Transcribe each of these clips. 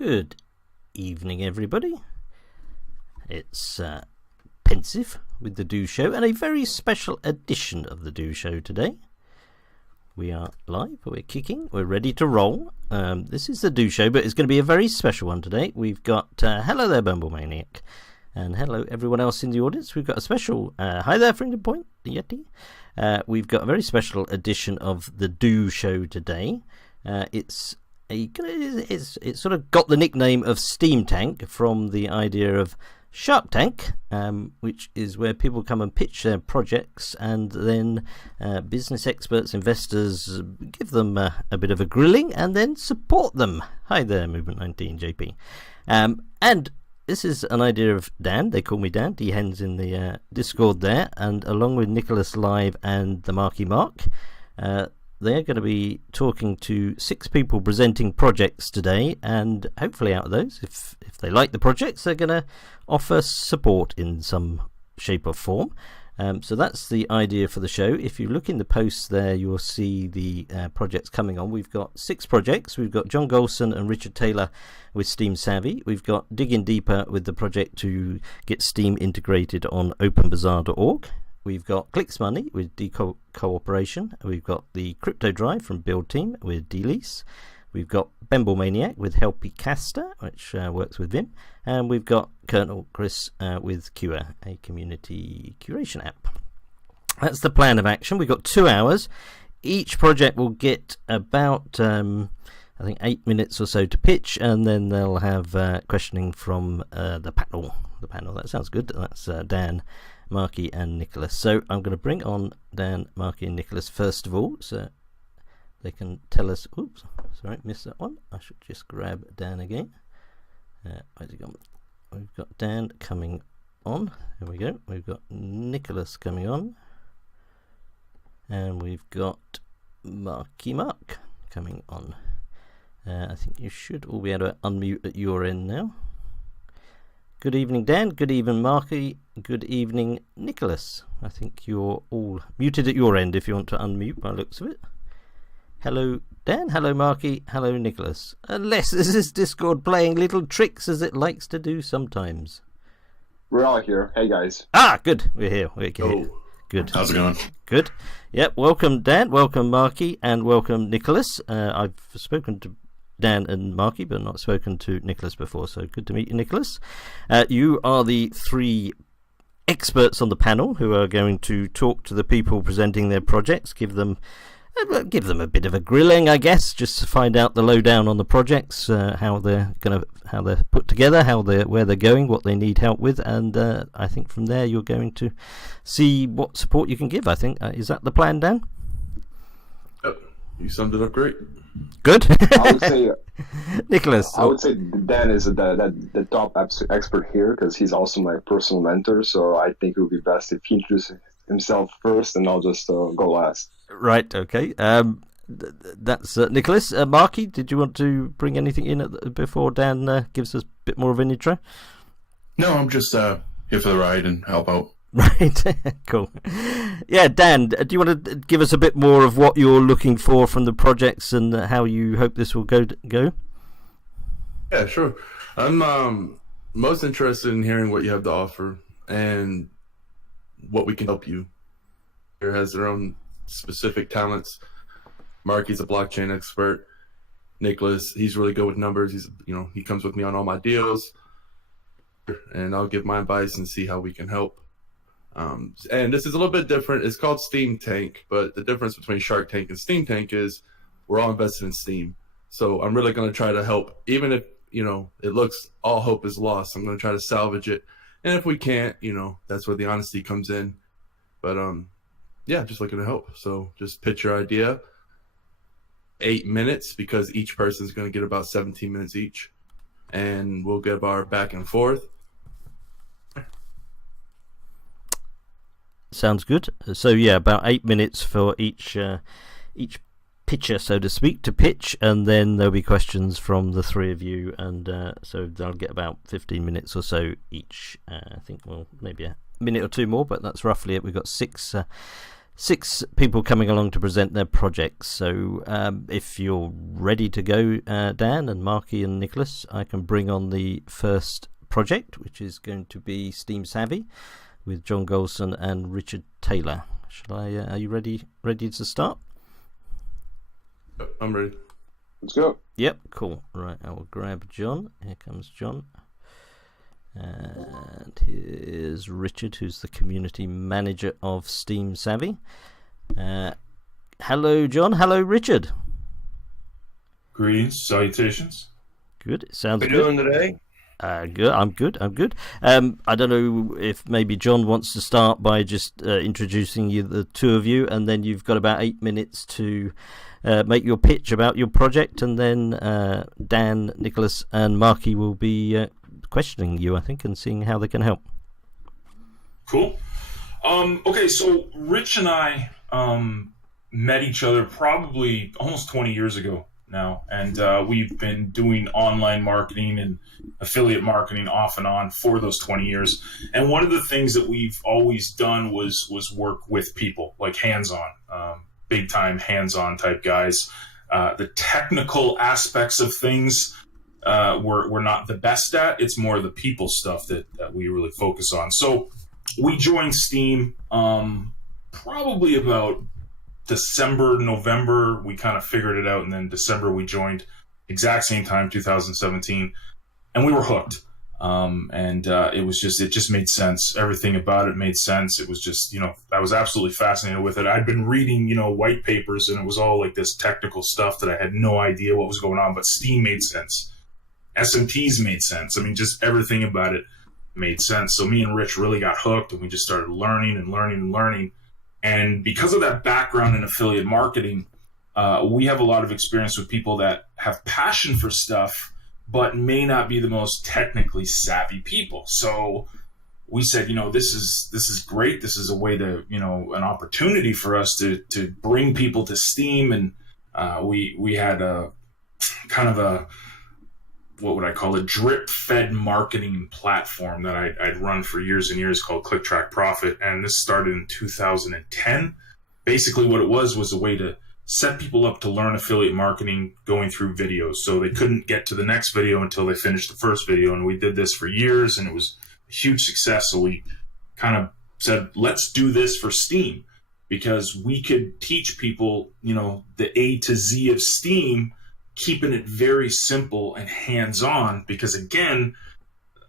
Good evening, everybody. It's Pensive with the Do Show, and a very special edition of the Do Show today. We are live, we're kicking, we're ready to roll. This is the Do Show, but it's going to be a very special one today. We've got hello there, Bumble Maniac, and hello everyone else in the audience. We've got a special hi there, Freedom Point, the Yeti. We've got a very special edition of the Do Show today. It's sort of got the nickname of Steem Tank from the idea of Shark Tank, which is where people come and pitch their projects, and then business experts, investors give them a bit of a grilling and then support them. Hi there, Movement 19 JP. And this is an idea of Dan. They call me Dan. D-Hen's in the Discord there, and along with Nicholas Live and the Marky Mark, they're going to be talking to 6 people presenting projects today, and hopefully out of those, if they like the projects, they're going to offer support in some shape or form. So that's the idea for the show. If you look in the posts there, you'll see the projects coming on. We've got 6 projects. We've got John Golson and Richard Taylor with Steem Savvy. We've got Digging Deeper with the project to get Steem integrated on openbazaar.org. We've got Clicks Money with Cooperation. We've got the Crypto Drive from Build Team with D-Lease. We've got Bemble Maniac with Helpy Caster, which works with Vim. And we've got Colonel Chris with Cure, a community curation app. That's the plan of action. We've got 2 hours. Each project will get about, I think, 8 minutes or so to pitch, and then they'll have questioning from the panel. The panel, that sounds good. That's Dan, Marky and Nicholas. So I'm going to bring on Dan, Marky and Nicholas first of all, so they can tell us. Oops, sorry, missed that one. I should just grab Dan again. Where's he gone? We've got Dan coming on. There we go. We've got Nicholas coming on, and we've got Marky Mark coming on. I think you should all be able to unmute at your end now. Good evening, Dan. Good evening, Marky. Good evening, Nicholas. I think you're all muted at your end if you want to unmute by the looks of it. Hello, Dan. Hello, Marky. Hello, Nicholas. Unless this is Discord playing little tricks as it likes to do sometimes. We're all here. Hey, guys. Ah, good. We're here. We're here. Oh, good. How's it going? Good. Yep. Welcome, Dan. Welcome, Marky. And welcome, Nicholas. I've spoken to Dan and Marky, but not spoken to Nicholas before, so good to meet you, Nicholas. You are the 3 experts on the panel who are going to talk to the people presenting their projects, give them a bit of a grilling, I guess, just to find out the lowdown on the projects, how they're put together, where they're going, what they need help with, and I think from there you're going to see what support you can give. I think is that the plan, Dan? Yep, you summed it up great. Good. I would say, Nicholas. I would say Dan is the top expert here because he's also my personal mentor. So I think it would be best if he introduces himself first, and I'll just go last. Right. Okay. That's Nicholas. Marky, did you want to bring anything in before Dan gives us a bit more of an intro? No, I'm just here for the ride and help out. Right, cool. Yeah, Dan, do you want to give us a bit more of what you're looking for from the projects and how you hope this will go? Yeah, sure. I'm most interested in hearing what you have to offer and what we can help you. Here has their own specific talents. Marky's a blockchain expert. Nicholas, he's really good with numbers. He comes with me on all my deals, and I'll give my advice and see how we can help. And this is a little bit different. It's called Steem Tank, but the difference between Shark Tank and Steem Tank is we're all invested in Steem. So I'm really going to try to help, even if, it looks all hope is lost. I'm going to try to salvage it. And if we can't, that's where the honesty comes in. But, yeah, just looking to help. So just pitch your idea. 8 minutes, because each person's going to get about 17 minutes each. And we'll give our back and forth. Sounds good. So yeah, about 8 minutes for each pitcher, so to speak, to pitch, and then there'll be questions from the 3 of you, and so they'll get about 15 minutes or so each. I think, well, maybe a minute or 2 more, but that's roughly it. We've got 6 6 people coming along to present their projects. So if you're ready to go, Dan and Marky and Nicholas, I can bring on the first project, which is going to be Steem Savvy with John Golson and Richard Taylor. Shall I? Are you ready to start? I'm ready. Let's go. Yep, cool. Right, I will grab John. Here comes John. And here's Richard, who's the community manager of Steem Savvy. Hello, John. Hello, Richard. Greetings, salutations. Good. It sounds How good. you doing today? Good. I'm good. I don't know if maybe John wants to start by just introducing you, the two of you, and then you've got about 8 minutes to make your pitch about your project, and then Dan, Nicholas, and Marky will be questioning you, I think, and seeing how they can help. Cool. Okay, so Rich and I met each other probably almost 20 years ago now, and we've been doing online marketing and affiliate marketing off and on for those 20 years. And one of the things that we've always done was work with people, like hands-on, big-time hands-on type guys. The technical aspects of things we're not the best at. It's more the people stuff that we really focus on. So we joined Steem probably about December, November. We kind of figured it out, and then December we joined, exact same time, 2017, and we were hooked. It just made sense. Everything about it made sense. It was just, I was absolutely fascinated with it. I'd been reading, white papers, and it was all like this technical stuff that I had no idea what was going on, but Steem made sense. SMTs made sense. I mean, just everything about it made sense. So me and Rich really got hooked, and we just started learning and learning and learning. And because of that background in affiliate marketing, we have a lot of experience with people that have passion for stuff, but may not be the most technically savvy people. So we said, this is great. This is a way to, an opportunity for us to bring people to Steem. And we had a kind of a, what would I call a drip-fed marketing platform that I'd run for years and years called Click Track Profit. And this started in 2010. Basically what it was a way to set people up to learn affiliate marketing going through videos. So they couldn't get to the next video until they finished the first video. And we did this for years, and it was a huge success. So we kind of said, let's do this for Steem, because we could teach people, the A to Z of Steem, keeping it very simple and hands-on. Because again,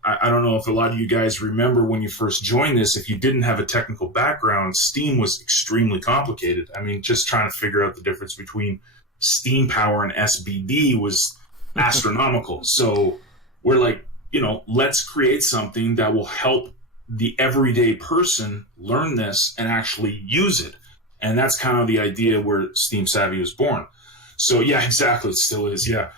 I don't know if a lot of you guys remember when you first joined this, if you didn't have a technical background, Steem was extremely complicated. I mean, just trying to figure out the difference between Steam Power and SBD was astronomical. So we're like, let's create something that will help the everyday person learn this and actually use it. And that's kind of the idea where Steem Savvy was born. So yeah, exactly. It still is. Yeah.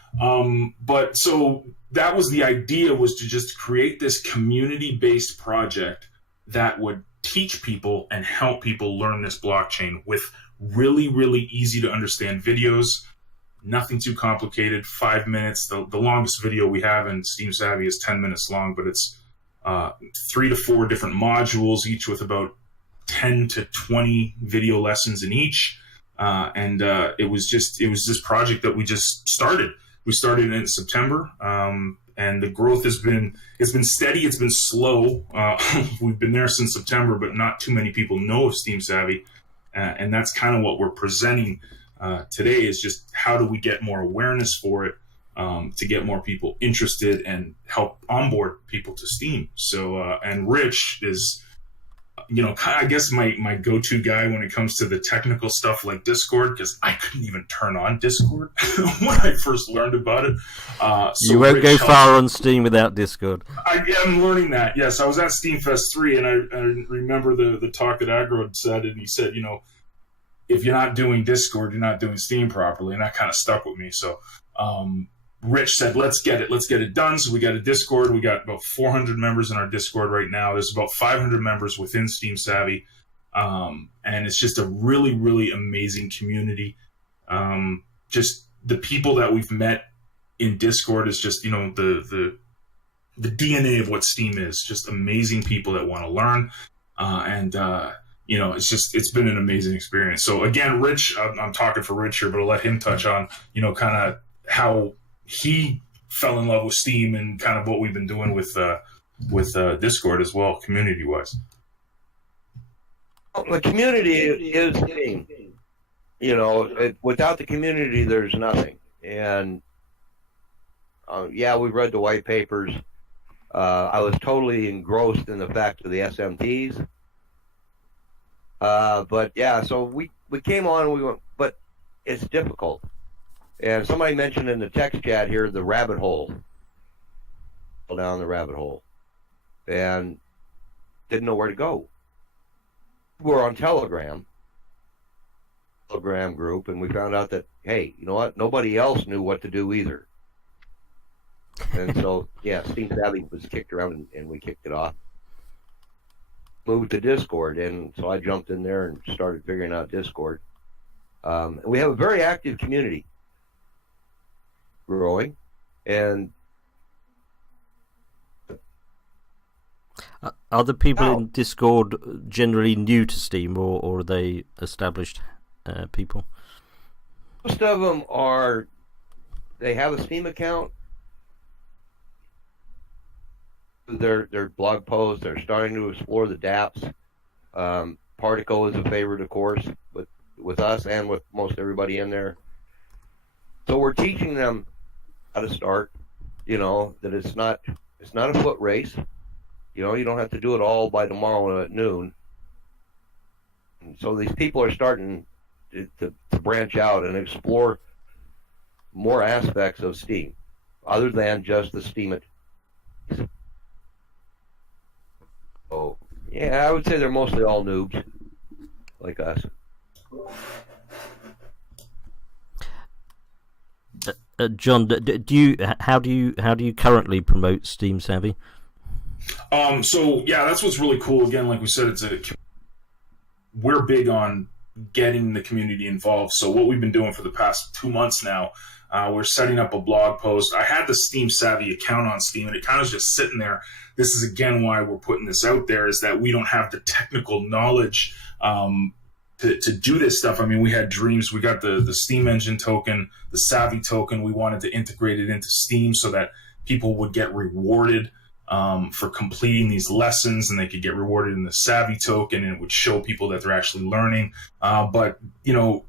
But so that was the idea, was to just create this community-based project that would teach people and help people learn this blockchain with really, really easy to understand videos, nothing too complicated, 5 minutes. The longest video we have in Steem Savvy is 10 minutes long, but it's 3 to 4 different modules, each with about 10 to 20 video lessons in each. It was this project that we just started. We started in September, and the growth it's been steady. It's been slow. We've been there since September, but not too many people know of Steem Savvy. And that's kind of what we're presenting today, is just how do we get more awareness for it, to get more people interested and help onboard people to Steem. So, and Rich is, I guess my go-to guy when it comes to the technical stuff like Discord, because I couldn't even turn on Discord when I first learned about it. So you won't Rich go helped. far on Steam without Discord. I'm learning that. Yes, I was at Steamfest 3, and I remember the talk that Agro had said, and he said, if you're not doing Discord, you're not doing Steem properly, and that kind of stuck with me. So Rich said, let's get it done. So we got a Discord. We got about 400 members in our Discord right now. There's about 500 members within Steem Savvy. And it's just a really, really amazing community. Just the people that we've met in Discord is just, the DNA of what Steem is. Just amazing people that want to learn. it's been an amazing experience. So again, Rich, I'm talking for Rich here, but I'll let him touch on, kind of how he fell in love with Steem and kind of what we've been doing with Discord as well, community wise. The community is king. Without the community, there's nothing. And we read the white papers. I was totally engrossed in the fact of the SMTs. So we came on and we went, but it's difficult. And somebody mentioned in the text chat here the rabbit hole. Fell down the rabbit hole. And didn't know where to go. We were on Telegram group, and we found out that, hey, you know what? Nobody else knew what to do either. And so, Steem Savvy was kicked around, and we kicked it off. Moved to Discord, and so I jumped in there and started figuring out Discord. And we have a very active community growing, and are the people in Discord generally new to Steem, or are they established people? Most of them they have a Steem account. Their blog posts, they're starting to explore the dApps. Particle is a favorite, of course, with us and with most everybody in there. So we're teaching them how to start, that it's not a foot race. You don't have to do it all by tomorrow at noon. And so these people are starting to branch out and explore more aspects of Steem, other than just the Steem it. So, I would say they're mostly all noobs, like us. John, how do you currently promote Steem Savvy? That's what's really cool. Again, like we said, we're big on getting the community involved. So what we've been doing for the past 2 months now, we're setting up a blog post. I had the Steem Savvy account on Steem, and it kind of was just sitting there. This is again why we're putting this out there, is that we don't have the technical knowledge to do this stuff. I mean, we had dreams. We got the Steem Engine token, the Savvy token. We wanted to integrate it into Steem so that people would get rewarded for completing these lessons, and they could get rewarded in the Savvy token, and it would show people that they're actually learning. But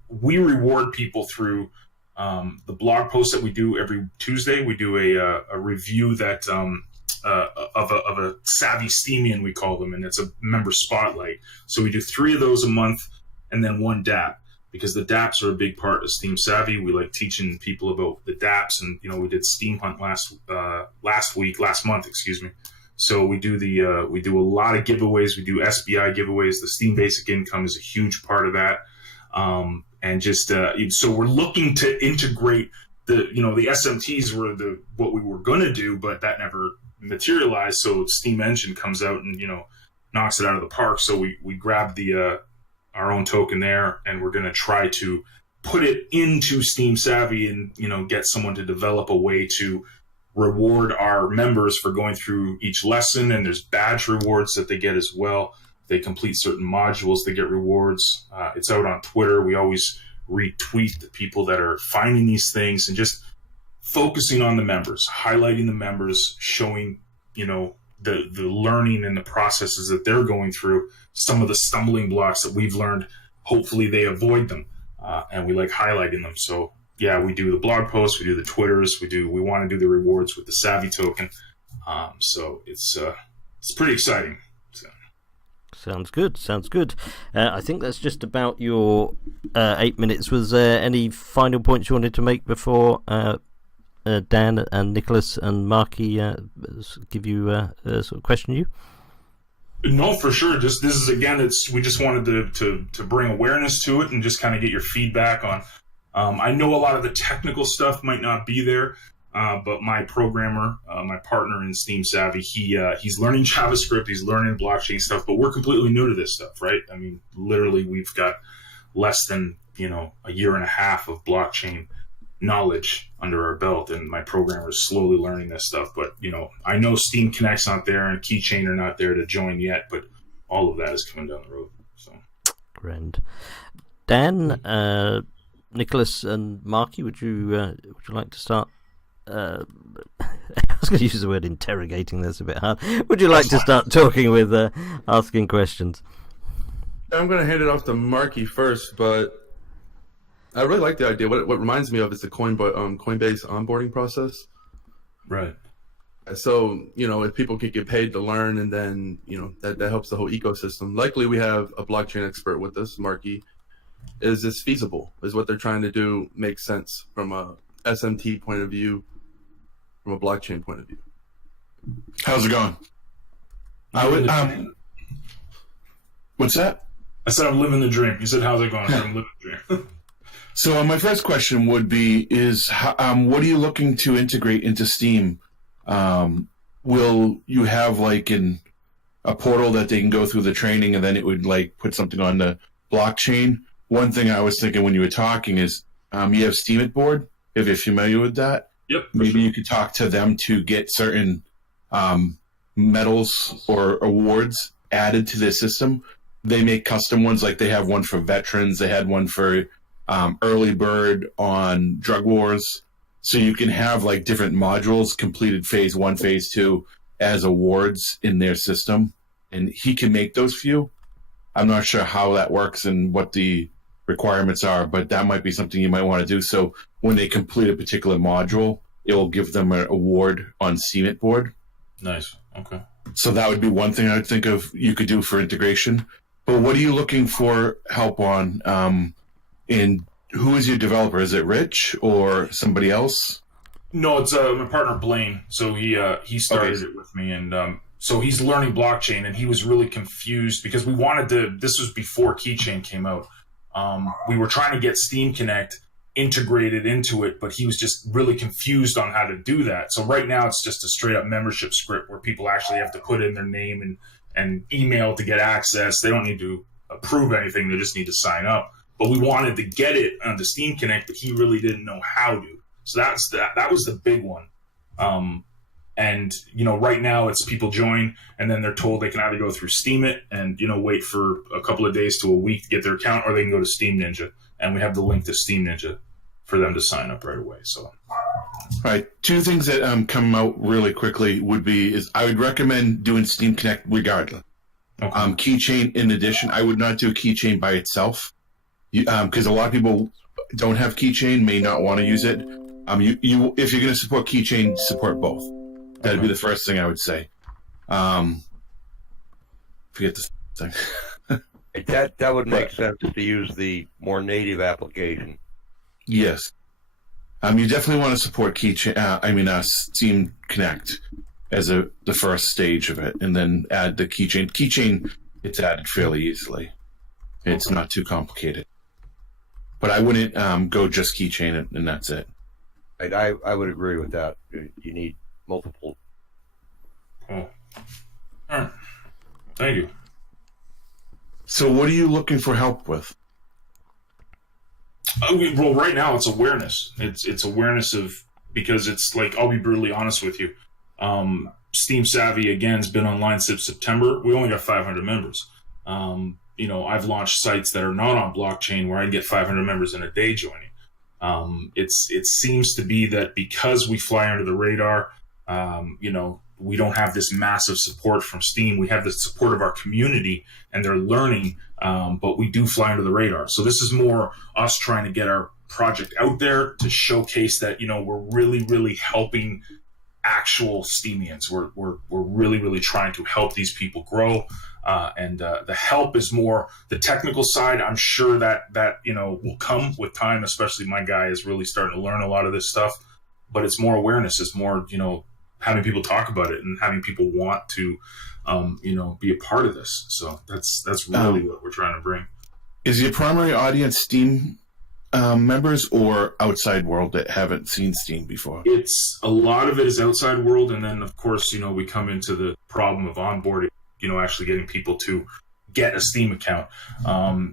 we reward people through the blog post that we do every Tuesday. We do a review that of a Savvy Steemian, we call them, and it's a member spotlight. So we do 3 of those a month, and then 1 dApp, because the dApps are a big part of Steem Savvy. We like teaching people about the dApps, and we did Steam Hunt last month. So we do a lot of giveaways. We do SBI giveaways. The Steem Basic Income is a huge part of that, and just so we're looking to integrate the SMTs were what we were going to do, but that never materialized. So Steem Engine comes out and knocks it out of the park. So we grabbed our own token there, and we're going to try to put it into Steem Savvy and get someone to develop a way to reward our members for going through each lesson. And there's badge rewards that they get as well. They complete certain modules, they get rewards. It's out on Twitter. We always retweet the people that are finding these things, and just focusing on the members, highlighting the members, showing the learning and the processes that they're going through, some of the stumbling blocks that we've learned. Hopefully they avoid them, and we like highlighting them. So we do the blog posts, we do the Twitters, we want to do the rewards with the Savvy token. So it's pretty exciting. So. Sounds good. I think that's just about your 8 minutes. Was there any final points you wanted to make before Dan and Nicholas and Marky give you sort of question you? No, for sure. This is again. We just wanted to bring awareness to it and just kind of get your feedback on. I know a lot of the technical stuff might not be there, but my programmer, my partner in Steem Savvy, he's learning JavaScript, he's learning blockchain stuff, but we're completely new to this stuff, right? I mean, literally, we've got less than a year and a half of blockchain knowledge under our belt, and my programmer is slowly learning this stuff. But I know Steem Connect's not there and Keychain are not there to join yet, but all of that is coming down the road. So, Grand. Dan, Nicholas, and Marky, would you like to start? I was going to use the word interrogating. That's a bit hard. Would you like to start talking with, asking questions? I'm going to hand it off to Marky first, but I really like the idea. What reminds me of is the Coinbase onboarding process. right. So, if people can get paid to learn, and then, that helps the whole ecosystem. Likely we have a blockchain expert with us, Marky. Is this feasible? Is what they're trying to do make sense from a SMT point of view, from a blockchain point of view? How's it going? What's that? I said I'm living the dream. You said, how's it going? I said, I'm living the dream. So my first question would be: what are you looking to integrate into Steem? Will you have like a portal that they can go through the training, and then it would like put something on the blockchain? One thing I was thinking when you were talking is you have Steemit board. If you're familiar with that, Yep. maybe you could talk to them to get certain medals or awards added to their system. They make custom ones, like they have one for veterans. They had one for early bird on drug wars. So you can have like different modules, completed phase 1, phase 2 as awards in their system. And he can make those for you. I'm not sure how that works and what the requirements are, but that might be something you might want to do. So when they complete a particular module, it will give them an award on Steemit board. Nice. Okay. So that would be one thing I would think of you could do for integration. But what are you looking for help on? And who is your developer? Is it Rich or somebody else? No, it's my partner Blaine. So he started it with me, and so he's learning blockchain, and he was really confused because we wanted to. This was before Keychain came out. We were trying to get Steem Connect integrated into it, but he was just really confused on how to do that. So right now it's just a straight up membership script where people actually have to put in their name and email to get access. They don't need to approve anything. They just need to sign up. But we wanted to get it on the Steem Connect, but he really didn't know how to. So that was the big one. And, right now it's people join and then they're told they can either go through Steemit and, wait for a couple of days to a week to get their account, or they can go to Steem Ninja. And we have the link to Steem Ninja for them to sign up right away. So, all right, two things that come out really quickly is I would recommend doing Steem Connect regardless. okay. Keychain in addition, I would not do Keychain by itself because a lot of people don't have Keychain, may not want to use it. You if you're going to support Keychain, support both. That'd be the first thing I would say. Forget this thing. That would make sense to use the more native application. Yes. You definitely want to support Keychain. Steem Connect as the first stage of it, and then add the Keychain. Keychain, it's added fairly easily. It's not too complicated. But I wouldn't go just Keychain and that's it. I would agree with that. You need multiple. Cool. All right. Thank you. So what are you looking for help with? Well, right now it's awareness. It's awareness of, because it's like, I'll be brutally honest with you. Steem Savvy, again, has been online since September. We only got 500 members. I've launched sites that are not on blockchain where I get 500 members in a day joining. It seems to be that because we fly under the radar, we don't have this massive support from Steem. We have the support of our community and they're learning, but we do fly under the radar. So this is more us trying to get our project out there to showcase that, we're really, really helping actual Steemians. We're really, really trying to help these people grow. And the help is more the technical side. I'm sure that will come with time, especially my guy is really starting to learn a lot of this stuff, but it's more awareness. It's more, having people talk about it and having people want to, be a part of this. So that's really what we're trying to bring. Is your primary audience Steem members or outside world that haven't seen Steem before? It's a lot of it is outside world. And then of course, we come into the problem of onboarding, actually getting people to get a Steem account.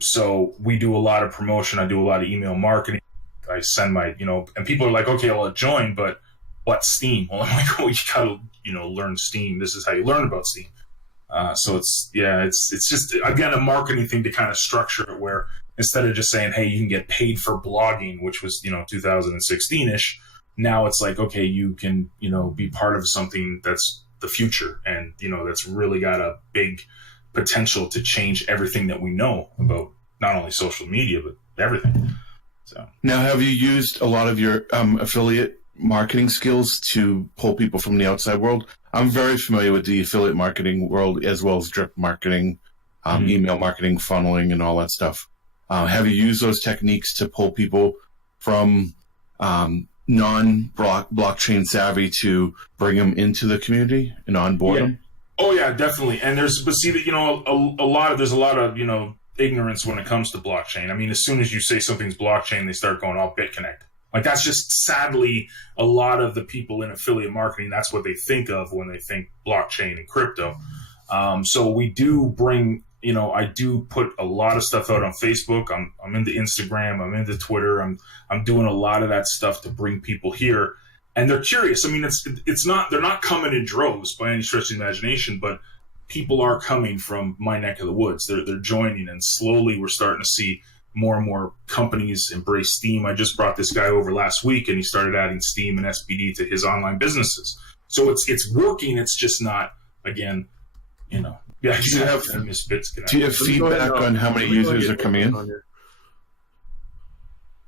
So we do a lot of promotion. I do a lot of email marketing. I send my, and people are like, okay, I'll join, but what's Steem? Well, I'm like, oh, you gotta, learn Steem. This is how you learn about Steem. So it's just, again, a marketing thing to kind of structure it where instead of just saying, hey, you can get paid for blogging, which was, 2016-ish, now it's like, okay, you can, be part of something that's the future and, that's really got a big potential to change everything that we know about not only social media, but everything. So now, have you used a lot of your affiliate marketing skills to pull people from the outside world? I'm very familiar with the affiliate marketing world as well as drip marketing, email marketing, funneling, and all that stuff. Have you used those techniques to pull people from non-blockchain savvy to bring them into the community and onboard them? Oh yeah, definitely. And there's a lot of ignorance when it comes to blockchain. I mean, as soon as you say something's blockchain, they start going, oh, BitConnect. Like that's just sadly a lot of the people in affiliate marketing. That's what they think of when they think blockchain and crypto. So we do bring, I do put a lot of stuff out on Facebook. I'm into Instagram. I'm into Twitter. I'm doing a lot of that stuff to bring people here, and they're curious. I mean, they're not coming in droves by any stretch of the imagination, but people are coming from my neck of the woods. They're joining, and slowly we're starting to see more and more companies embrace Steem. I just brought this guy over last week, and he started adding Steem and SPD to his online businesses. So it's working. It's just not, again, Yeah, do you have feedback on how many users are coming in?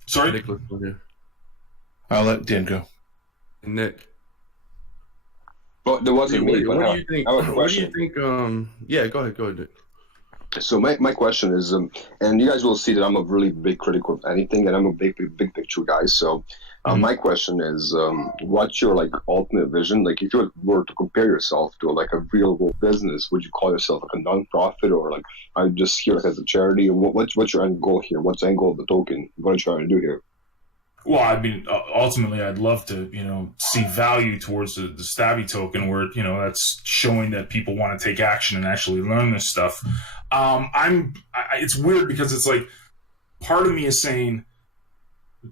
Sorry? Nicholas on here. I'll let Dan go. Nick. Well, there wasn't me. What do you think? I have a What do you question. think? Yeah, go ahead, Nick. So my question is, and you guys will see that I'm a really big critic of anything, and I'm a big picture guy. So my question is, what's your ultimate vision? Like, if you were to compare yourself to a real world business, would you call yourself a non-profit, or I'm just here as a charity? Or what's your end goal here? What's the end goal of the token? What are you trying to do here? Well, I mean, ultimately, I'd love to, see value towards the Stabby token, where that's showing that people want to take action and actually learn this stuff. It's weird because it's like part of me is saying,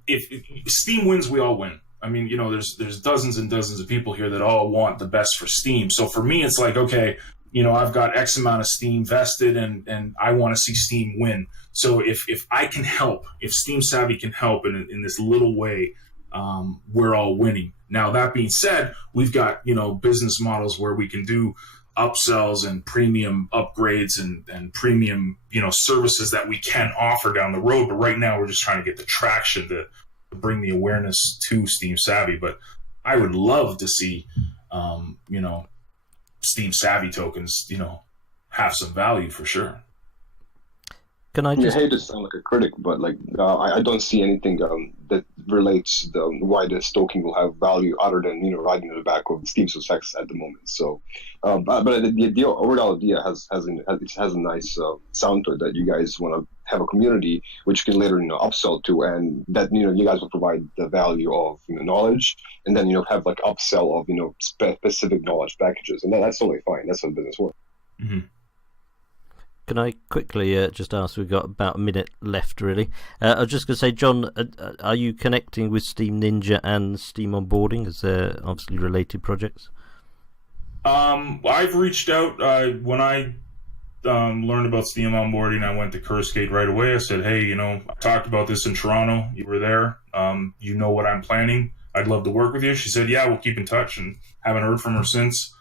if Steem wins, we all win. I mean, there's dozens and dozens of people here that all want the best for Steem. So for me, it's like, okay, I've got X amount of Steem vested, and I want to see Steem win. So if I can help, if Steem Savvy can help in this little way, we're all winning. Now, that being said, we've got, business models where we can do upsells and premium upgrades and premium, services that we can offer down the road. But right now we're just trying to get the traction to bring the awareness to Steem Savvy. But I would love to see, Steem Savvy tokens, have some value for sure. Can I just... I hate to sound like a critic, but I don't see anything that relates why this token will have value other than riding in the back of Steam success at the moment. So, but the overall idea has a nice sound to it, that you guys want to have a community which you can later upsell to, and that you guys will provide the value of knowledge, and then have upsell of specific knowledge packages, and that's totally fine. That's how business works. Mm-hmm. Can I quickly just ask? We've got about a minute left, really. I was just going to say, John, are you connecting with Steem Ninja and Steem Onboarding, as they're obviously related projects? I've reached out. When I learned about Steem Onboarding, I went to Curskate right away. I said, hey, I talked about this in Toronto. You were there. You know what I'm planning. I'd love to work with you. She said, yeah, we'll keep in touch, and haven't heard from her since.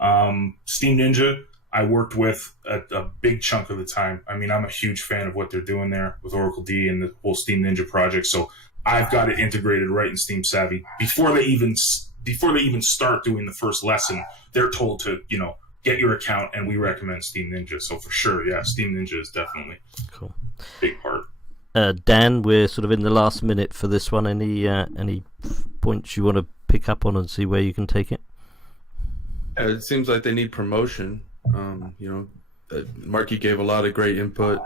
Steem Ninja, I worked with a big chunk of the time. I mean, I'm a huge fan of what they're doing there with Oracle D and the whole Steem Ninja project. So I've got it integrated right in Steem Savvy. Before they even start doing the first lesson, they're told to, get your account, and we recommend Steem Ninja. So for sure, yeah, Steem Ninja is definitely cool. A big part. Dan, we're sort of in the last minute for this one. Any points you want to pick up on and see where you can take it? Yeah, it seems like they need promotion. Marky gave a lot of great input.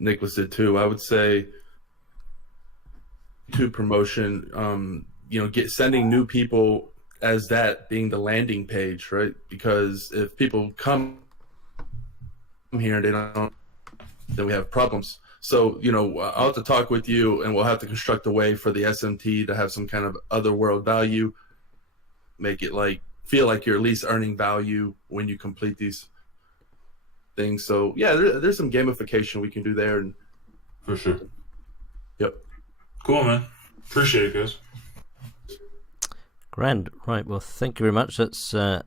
Nicholas did too. I would say to promotion, sending new people as that being the landing page, right? Because if people come here and they don't, then we have problems. So, I'll have to talk with you, and we'll have to construct a way for the SMT to have some kind of other world value, make it feel like you're at least earning value when you complete these. things. So yeah, there's some gamification we can do there. And For sure. yep. Cool, man. Appreciate it, guys. Grand. Right. Well, thank you very much. That's the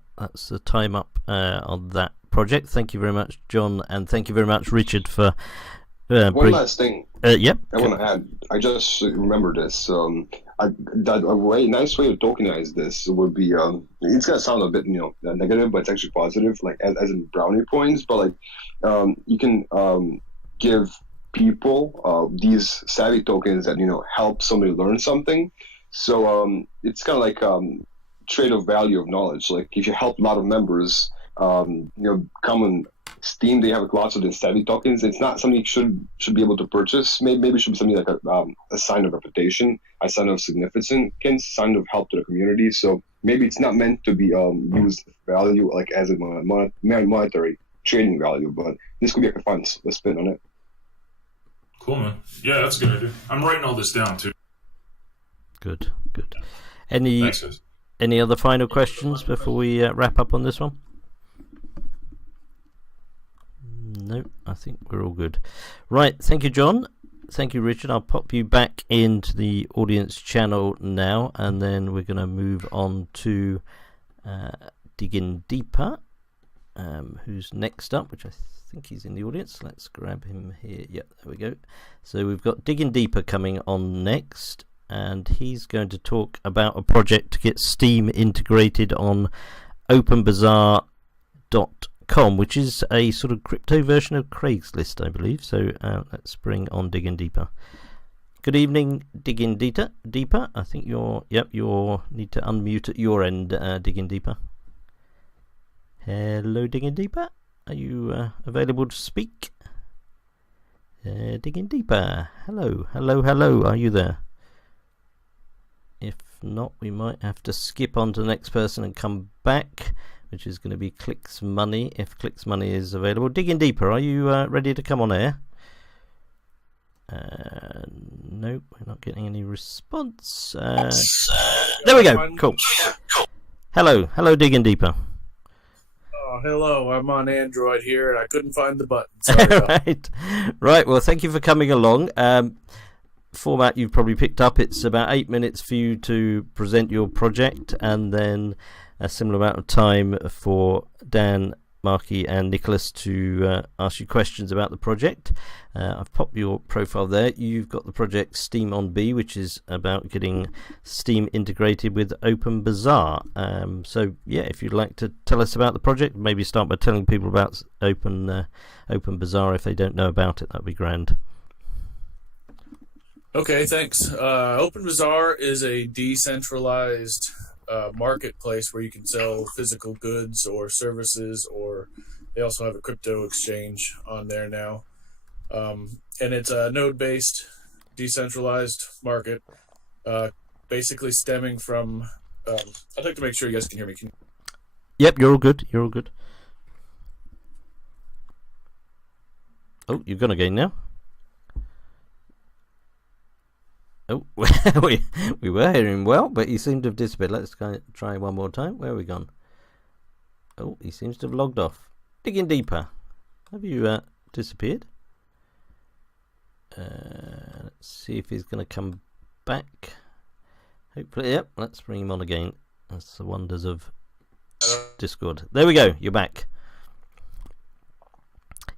time up on that project. Thank you very much, John, and thank you very much, Richard, for. One last thing. Yep. I want to add. I just remember this. A nice way to tokenize this would be. It's gonna sound a bit negative, but it's actually positive. Like as in brownie points, but like you can give people these savvy tokens that help somebody learn something. So it's kind of like trade of value of knowledge. Like if you help a lot of members, come on Steam, they have lots of these savvy tokens. It's not something you should be able to purchase. Maybe it should be something like a sign of reputation, a sign of significance, sign of help to the community. So maybe it's not meant to be used value like as a monetary trading value, but this could be like a fun spin on it. Cool, man. Yeah, that's a good idea. I'm writing all this down too. Good. Any Thanks, guys. Any other final questions before we wrap up on this one? No, I think we're all good. Right, thank you, John. Thank you, Richard. I'll pop you back into the audience channel now, and then we're going to move on to Digging Deeper, who's next up, which I think he's in the audience. Let's grab him here. Yep, there we go. So we've got Digging Deeper coming on next, and he's going to talk about a project to get Steem integrated on openbazaar.com, which is a sort of crypto version of Craigslist, I believe. So let's bring on Digging Deeper. Good evening, Digging Deeper. I think you need to unmute at your end, Digging Deeper. Hello, Digging Deeper. Are you available to speak? Digging Deeper. Hello. Are you there? If not, we might have to skip on to the next person and come back, which is going to be Clicks Money, if Clicks Money is available. Digging Deeper, are you ready to come on air? Nope, we're not getting any response. There we go. Cool. Hello, Digging Deeper. Oh, hello. I'm on Android here, and I couldn't find the button. Sorry. Right. Well, thank you for coming along. Format you've probably picked up. It's about 8 minutes for you to present your project, and then a similar amount of time for Dan, Marky and Nicholas to ask you questions about the project. I've popped your profile there. You've got the project Steem on B, which is about getting Steem integrated with openbazaar. So yeah, if you'd like to tell us about the project, maybe start by telling people about openbazaar if they don't know about it. That'd be grand. Okay, thanks. openbazaar is a decentralized marketplace where you can sell physical goods or services, or they also have a crypto exchange on there now. And it's a node-based, decentralized market, basically stemming from... I'd like to make sure you guys can hear me. Yep, you're all good. Oh, you've gone again now. Oh, we were hearing him well, but he seemed to have disappeared. Let's try one more time. Where are we gone? Oh, he seems to have logged off. Digging Deeper. Have you disappeared? Let's see if he's going to come back. Hopefully, yep. Let's bring him on again. That's the wonders of Discord. There we go. You're back.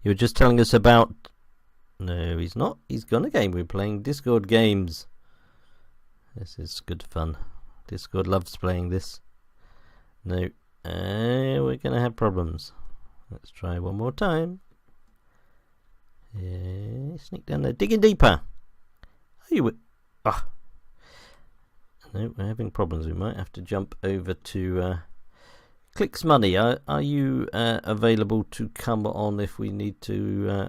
You were just telling us about... No, he's not. He's gone again. We're playing Discord games. This is good fun. Discord loves playing this. No. We're going to have problems. Let's try one more time. Sneak down there. Digging Deeper. Are you... Ah. No, we're having problems. We might have to jump over to... Clicks Money. Are you available to come on if we need to...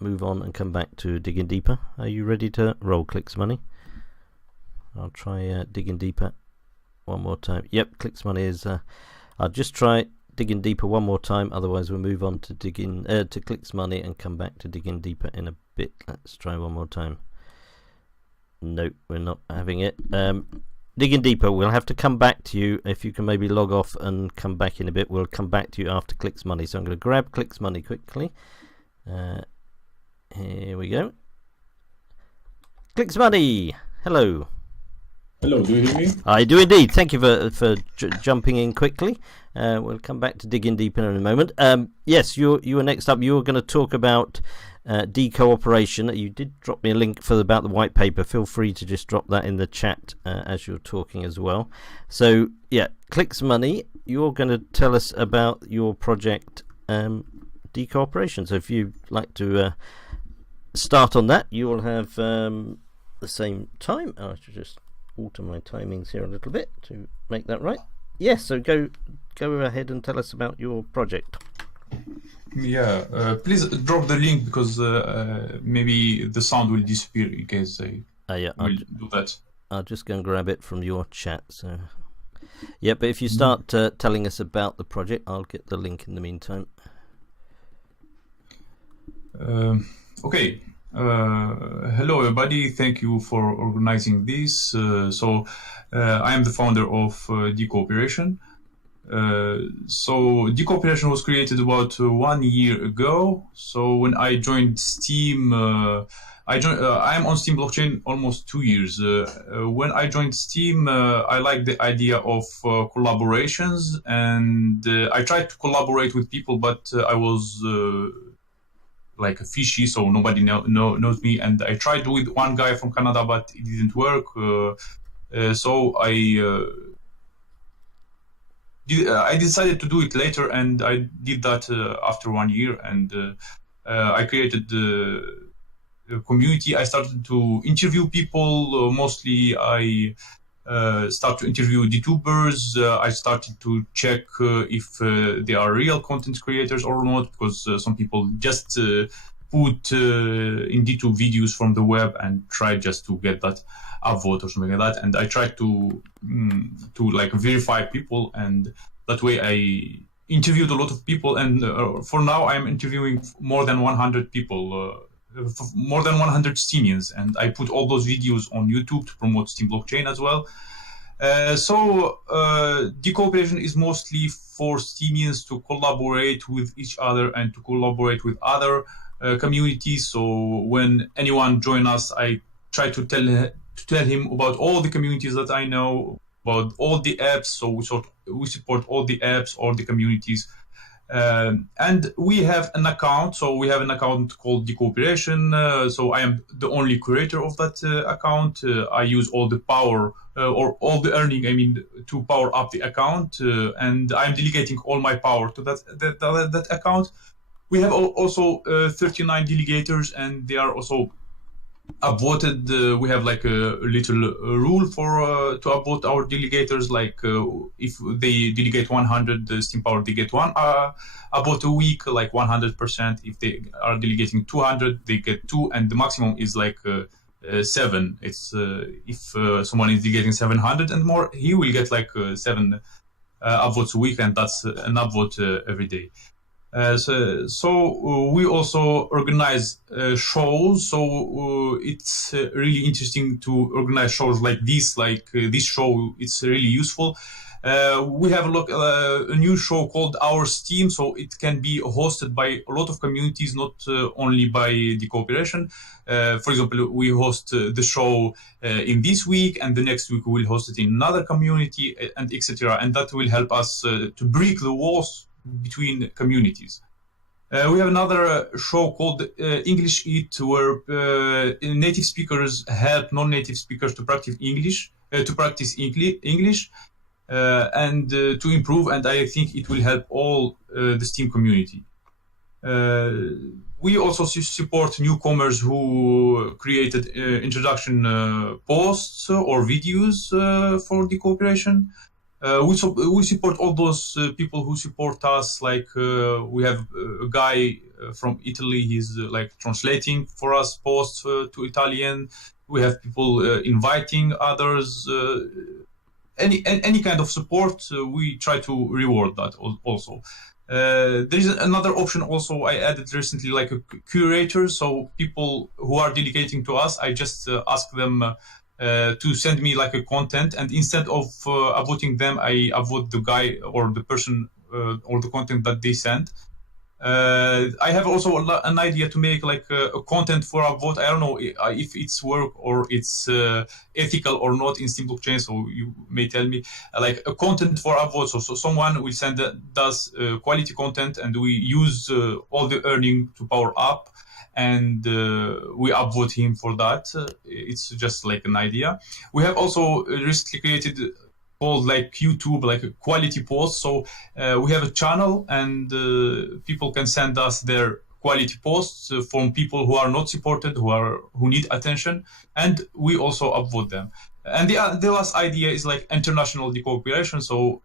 move on and come back to Digging Deeper? Are you ready to roll, Clicks Money? I'll try Digging Deeper one more time. Yep, Clicks Money is... I'll just try Digging Deeper one more time, otherwise we'll move on to to Clicks Money and come back to Digging Deeper in a bit. Let's try one more time. Nope, we're not having it. digging deeper. We'll have to come back to you. If you can maybe log off and come back in a bit, we'll come back to you after Clicks Money. So I'm going to grab Clicks Money quickly. Here we go. Clicks Money, hello. Hello, do you hear me? I do indeed. Thank you for jumping in quickly. We'll come back to digging deeper in a moment. Yes, you were next up. You were going to talk about de-cooperation. You did drop me a link about the white paper. Feel free to just drop that in the chat as you're talking as well. So, yeah, Clicks Money, you're going to tell us about your project de-cooperation. So if you'd like to start on that, you will have the same time. I should just alter my timings here a little bit to make that right. Yes, so go ahead and tell us about your project. Yeah, please drop the link because maybe the sound will disappear in case I will do that. I'll just go and grab it from your chat. So, yeah, but if you start telling us about the project, I'll get the link in the meantime. Okay. Hello everybody, thank you for organizing this. I am the founder of de-cooperation. So de-cooperation was created about 1 year ago. So when I joined Steem, I'm on Steem blockchain almost 2 years. When I joined Steem, I liked the idea of collaborations, and I tried to collaborate with people, but I was like a fishy, so nobody knows me. And I tried with one guy from Canada, but it didn't work. So I decided to do it later, and I did that after 1 year. And I created the community. I started to interview people. Mostly, I start to interview YouTubers. I started to check if they are real content creators or not, because some people just put in D2 videos from the web and try just to get that upvote or something like that. And I tried to like verify people, and that way I interviewed a lot of people. And for now, I'm interviewing more than 100 people. More than 100 Steemians, and I put all those videos on YouTube to promote Steem blockchain as well. De-cooperation is mostly for Steemians to collaborate with each other and to collaborate with other communities. So when anyone joins us, I try to tell him about all the communities that I know, about all the apps. So we support all the apps, all the communities. And we have an account. So we have an account called de-cooperation. So I am the only creator of that account. I use all the power or all the earning, to power up the account. And I'm delegating all my power to that account. We have also 39 delegators, and they are also upvoted. We have like a little rule for to upvote our delegators. Like if they delegate 100 Steem power, they get one upvote a week, like 100%. If they are delegating 200, they get 2, and the maximum is like 7. It's if someone is delegating 700 and more, he will get like 7 upvotes a week, and that's an upvote every day. So we also organize shows. So it's really interesting to organize shows like this. Like this show, it's really useful. We have a new show called Our Steem, so it can be hosted by a lot of communities, not only by de-cooperation. For example, we host the show in this week, and the next week we will host it in another community, and etc. And that will help us to break the walls between communities. We have another show called English It, where native speakers help non-native speakers to practice English, and to improve. And I think it will help all the Steem community. We also support newcomers who created introduction posts or videos for de-cooperation. We support all those people who support us. Like we have a guy from Italy. He's like translating for us posts to Italian. We have people inviting others. Any kind of support, we try to reward that also. There is another option also I added recently, like a curator. So people who are delegating to us, I just ask them to send me like a content, and instead of upvoting them, I upvote the guy or the person or the content that they send. I have also an idea to make like a content for upvote. I don't know if it's work or it's ethical or not in Steem blockchain, so you may tell me like a content for upvote. So someone will send does quality content, and we use all the earning to power up, and we upvote him for that. It's just like an idea. We have also recently created called like YouTube, like a quality post. So we have a channel, and people can send us their quality posts from people who are not supported, who need attention, and we also upvote them. And the last idea is like international cooperation. So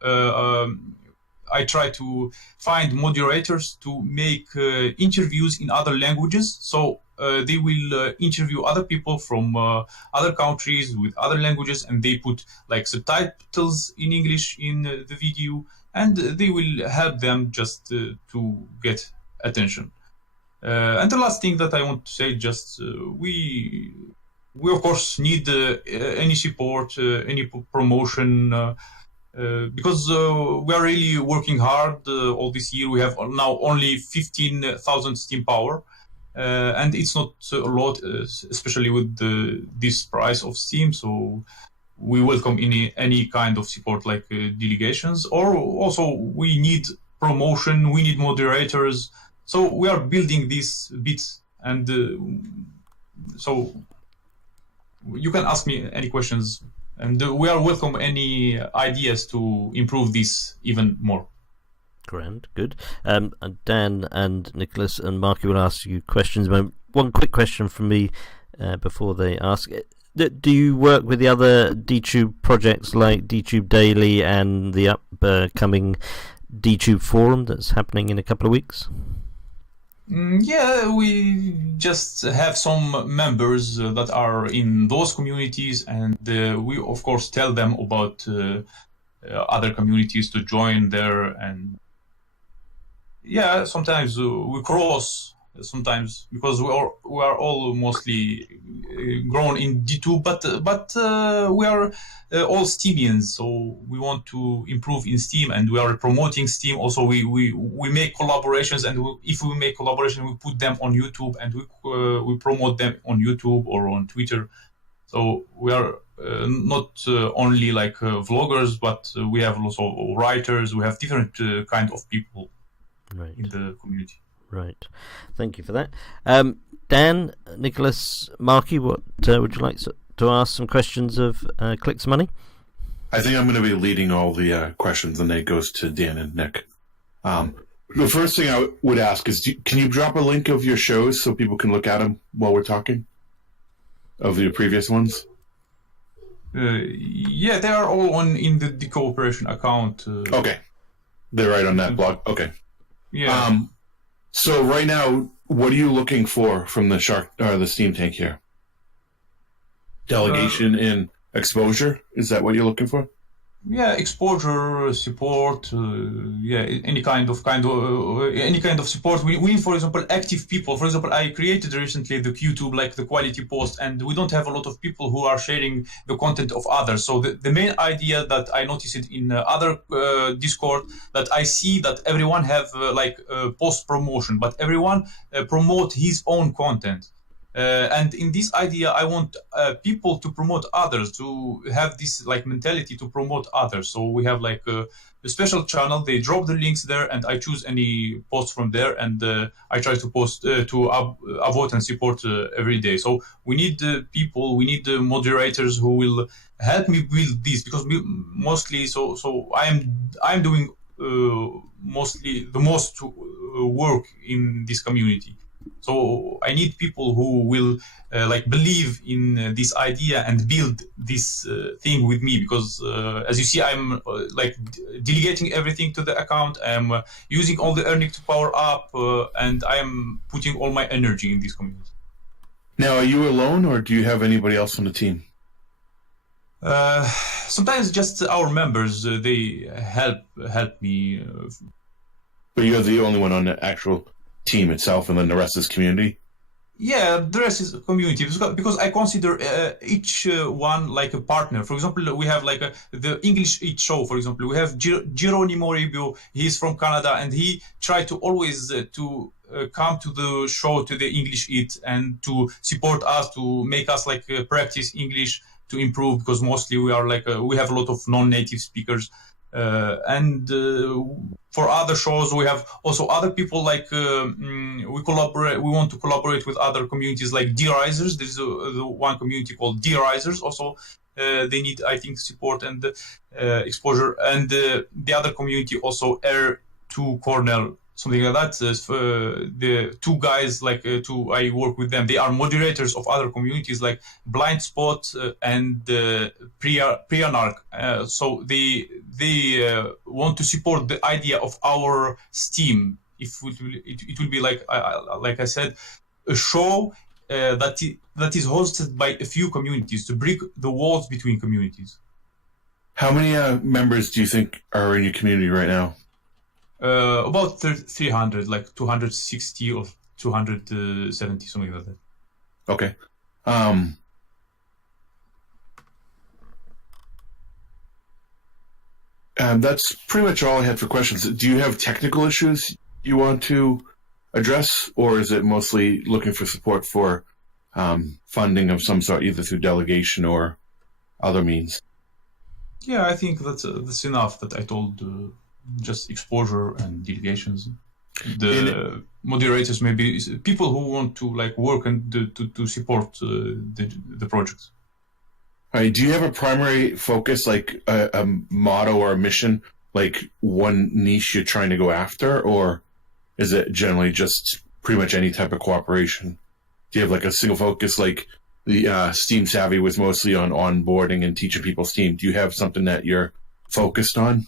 I try to find moderators to make interviews in other languages. So they will interview other people from other countries with other languages, and they put like subtitles in English in the video, and they will help them just to get attention. And the last thing that I want to say, just we of course need any support, any promotion, because we are really working hard all this year. We have now only 15,000 Steem power. And it's not a lot, especially with this price of Steem. So we welcome any kind of support, like delegations, or also we need promotion, we need moderators. So we are building this bit, and so you can ask me any questions, and we are welcome any ideas to improve this even more. Grand, good. Dan and Nicholas and Marky will ask you questions. One quick question from me before they ask. Do you work with the other DTube projects like DTube Daily and the upcoming DTube Forum that's happening in a couple of weeks? Yeah, we just have some members that are in those communities, and we of course tell them about other communities to join there. And yeah, sometimes we cross, sometimes because we are all mostly grown in D2, but we are all Steemians, so we want to improve in Steem, and we are promoting Steem. Also, we make collaborations, and if we make collaboration, we put them on YouTube, and we promote them on YouTube or on Twitter. So we are not only like vloggers, but we have also writers. We have different kind of people. Right. In the community. Right. Thank you for that. Dan, Nicholas, Marky, what would you like to ask some questions of Clicks Money? I think I'm going to be leading all the questions, and then it goes to Dan and Nick. The first thing I would ask is, can you drop a link of your shows so people can look at them while we're talking? Of the previous ones? Yeah, they are all in the cooperation account. Okay. They're right on that blog. Okay. Yeah. So right now, what are you looking for from the Steem Tank here? Delegation and exposure? Is that what you're looking for? Yeah, exposure, support. Any kind of support. We need, for example, active people. For example, I created recently the QTube, like the quality post, and we don't have a lot of people who are sharing the content of others. So the main idea that I noticed it in other Discord, that I see that everyone have post promotion, but everyone promote his own content. And in this idea, I want people to promote others, to have this like mentality to promote others. So we have like a special channel. They drop the links there, and I choose any post from there, and I try to post to vote and support every day. So we need people, we need moderators who will help me build this, because mostly, so I'm doing mostly the most work in this community. So I need people who will believe in this idea and build this thing with me, because as you see, I'm delegating everything to the account. I'm using all the earning to power up, and I am putting all my energy in this community. Now, are you alone, or do you have anybody else on the team? Sometimes just our members, they help me. But you're the only one on the actual team itself, and then the rest is community? Yeah, the rest is a community because I consider each one like a partner. For example, we have like the English Eat show. For example, we have Geronimo Ribio. He's from Canada, and he tried to always come to the show, to the English Eat, and to support us, to make us like practice English, to improve, because mostly we are like we have a lot of non-native speakers. And for other shows, we have also other people like we collaborate. We want to collaborate with other communities like D-Risers. There's the one community called D-Risers. Also, they need, I think, support and exposure. And the other community also Air2 Cornell, something like that. The two guys, like I work with them. They are moderators of other communities like Blind Spot and Priyanark. So they want to support the idea of our Steem. If it will be like I said, a show that is hosted by a few communities to break the walls between communities. How many members do you think are in your community right now? About 300, like 260 or 270, something like that. Okay. That's pretty much all I had for questions. Do you have technical issues you want to address, or is it mostly looking for support for funding of some sort, either through delegation or other means? Yeah, I think that's enough that I told. Just exposure and delegations. The moderators, maybe people who want to like work and to support the project. All right. Do you have a primary focus, like a motto or a mission, like one niche you're trying to go after, or is it generally just pretty much any type of cooperation? Do you have like a single focus, like the Steem Savvy was mostly on onboarding and teaching people Steem? Do you have something that you're focused on?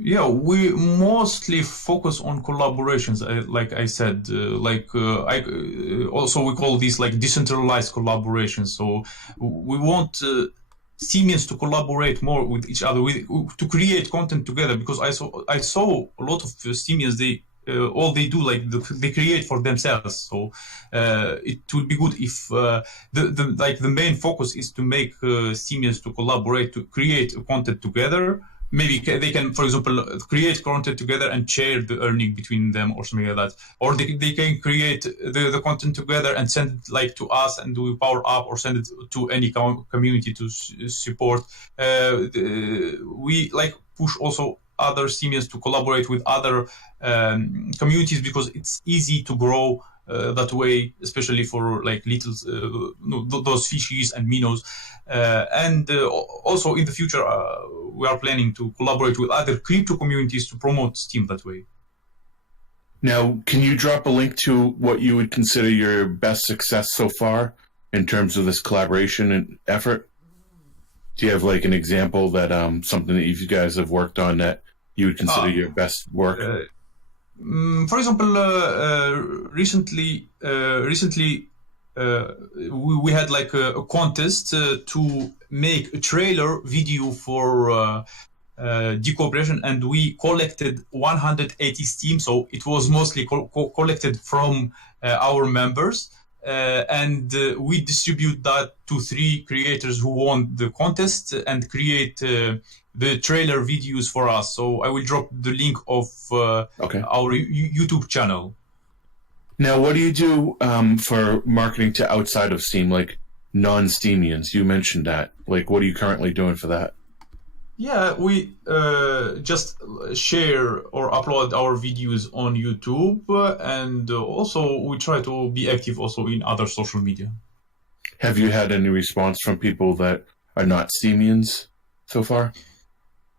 Yeah, we mostly focus on collaborations. Like I said, also we call these like decentralized collaborations. So we want Steemians to collaborate more with each other, to create content together. Because I saw a lot of Steemians. They all they do they create for themselves. So it would be good if the main focus is to make Steemians to collaborate, to create content together. Maybe they can, for example, create content together and share the earning between them or something like that. Or they can create the content together and send it like to us and do power up, or send it to any community to support. We like push also other Steemians to collaborate with other communities, because it's easy to grow that way, especially for like little those fishies and minnows. And also in the future, we are planning to collaborate with other crypto communities to promote Steem that way. Now, can you drop a link to what you would consider your best success so far in terms of this collaboration and effort? Do you have like an example that something that you guys have worked on that you would consider your best work? For example, recently we had like a contest to make a trailer video for decooperation, and we collected 180 Steem. So it was mostly collected from our members, and we distribute that to 3 creators who won the contest and create the trailer videos for us. So I will drop the link of our YouTube channel. Now, what do you do for marketing to outside of Steem, like non-Steemians? You mentioned that. Like, what are you currently doing for that? Yeah, we just share or upload our videos on YouTube, and also we try to be active also in other social media. Have you had any response from people that are not Steemians so far?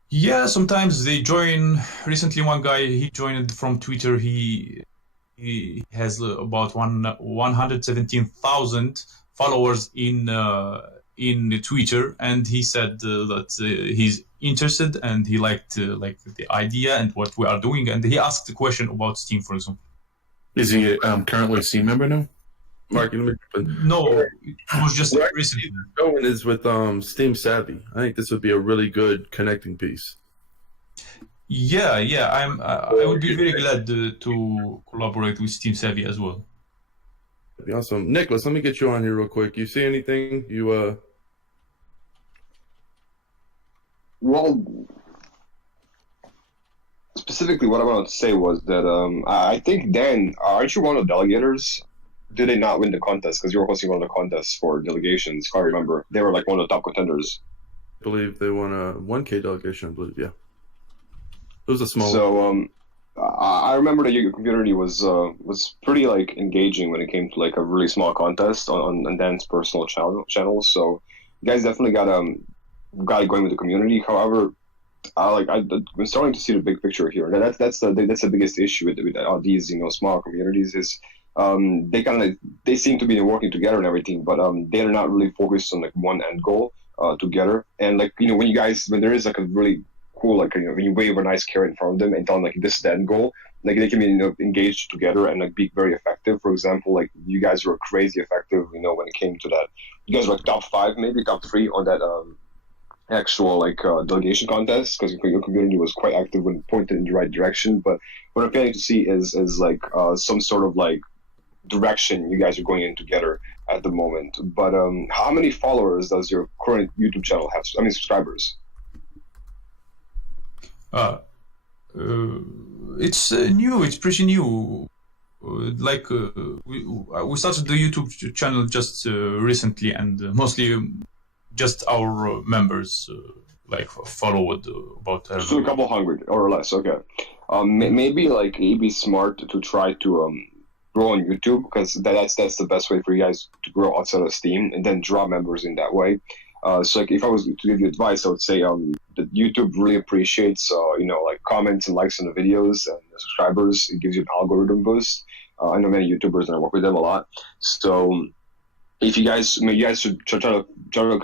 Yeah, sometimes they join. Recently, one guy, he joined from Twitter. He has about 117,000 followers in Twitter, and he said that he's interested and he liked the idea and what we are doing, and he asked a question about Steem, for example. Is he currently a Steem member now? Mark, no, it was just recently. Going is with Steem Savvy. I think this would be a really good connecting piece. Yeah, I would be very glad to collaborate with Steem Savvy as well. Awesome. Nicholas, let me get you on here real quick. You see anything? Well, specifically, what I wanted to say was that I think, Dan, aren't you one of the delegators? Did they not win the contest? Because you were hosting one of the contests for delegations. If I remember, they were like one of the top contenders. I believe they won a 1K delegation, I believe, yeah. It was a small one. So I remember that your community was pretty like engaging when it came to like a really small contest on Dan's personal channel. So you guys definitely got going with the community. However, I'm starting to see the big picture here. That's the biggest issue with all these small communities is they seem to be working together and everything, but they're not really focused on like one end goal together. And like when there is like a really cool like when you wave a nice carrot in front of them and tell them like this is the end goal, like they can be engaged together and like be very effective. For example, like you guys were crazy effective when it came to that. You guys were like top 5, maybe top 3 on that actual like delegation contest because your community was quite active when pointed in the right direction. But what I'm failing to see is like some sort of like direction you guys are going in together at the moment. But how many followers does your current YouTube channel have? I mean, subscribers. It's new. It's pretty new. We started the YouTube channel just recently, and mostly just our members follow it about. So a couple hundred or less. Okay. Maybe it'd be smart to try to grow on YouTube because that's the best way for you guys to grow outside of Steam and then draw members in that way. So like if I was to give you advice, I would say that YouTube really appreciates like comments and likes on the videos and the subscribers. It gives you an algorithm boost. I know many YouTubers and I work with them a lot. So if you guys should try to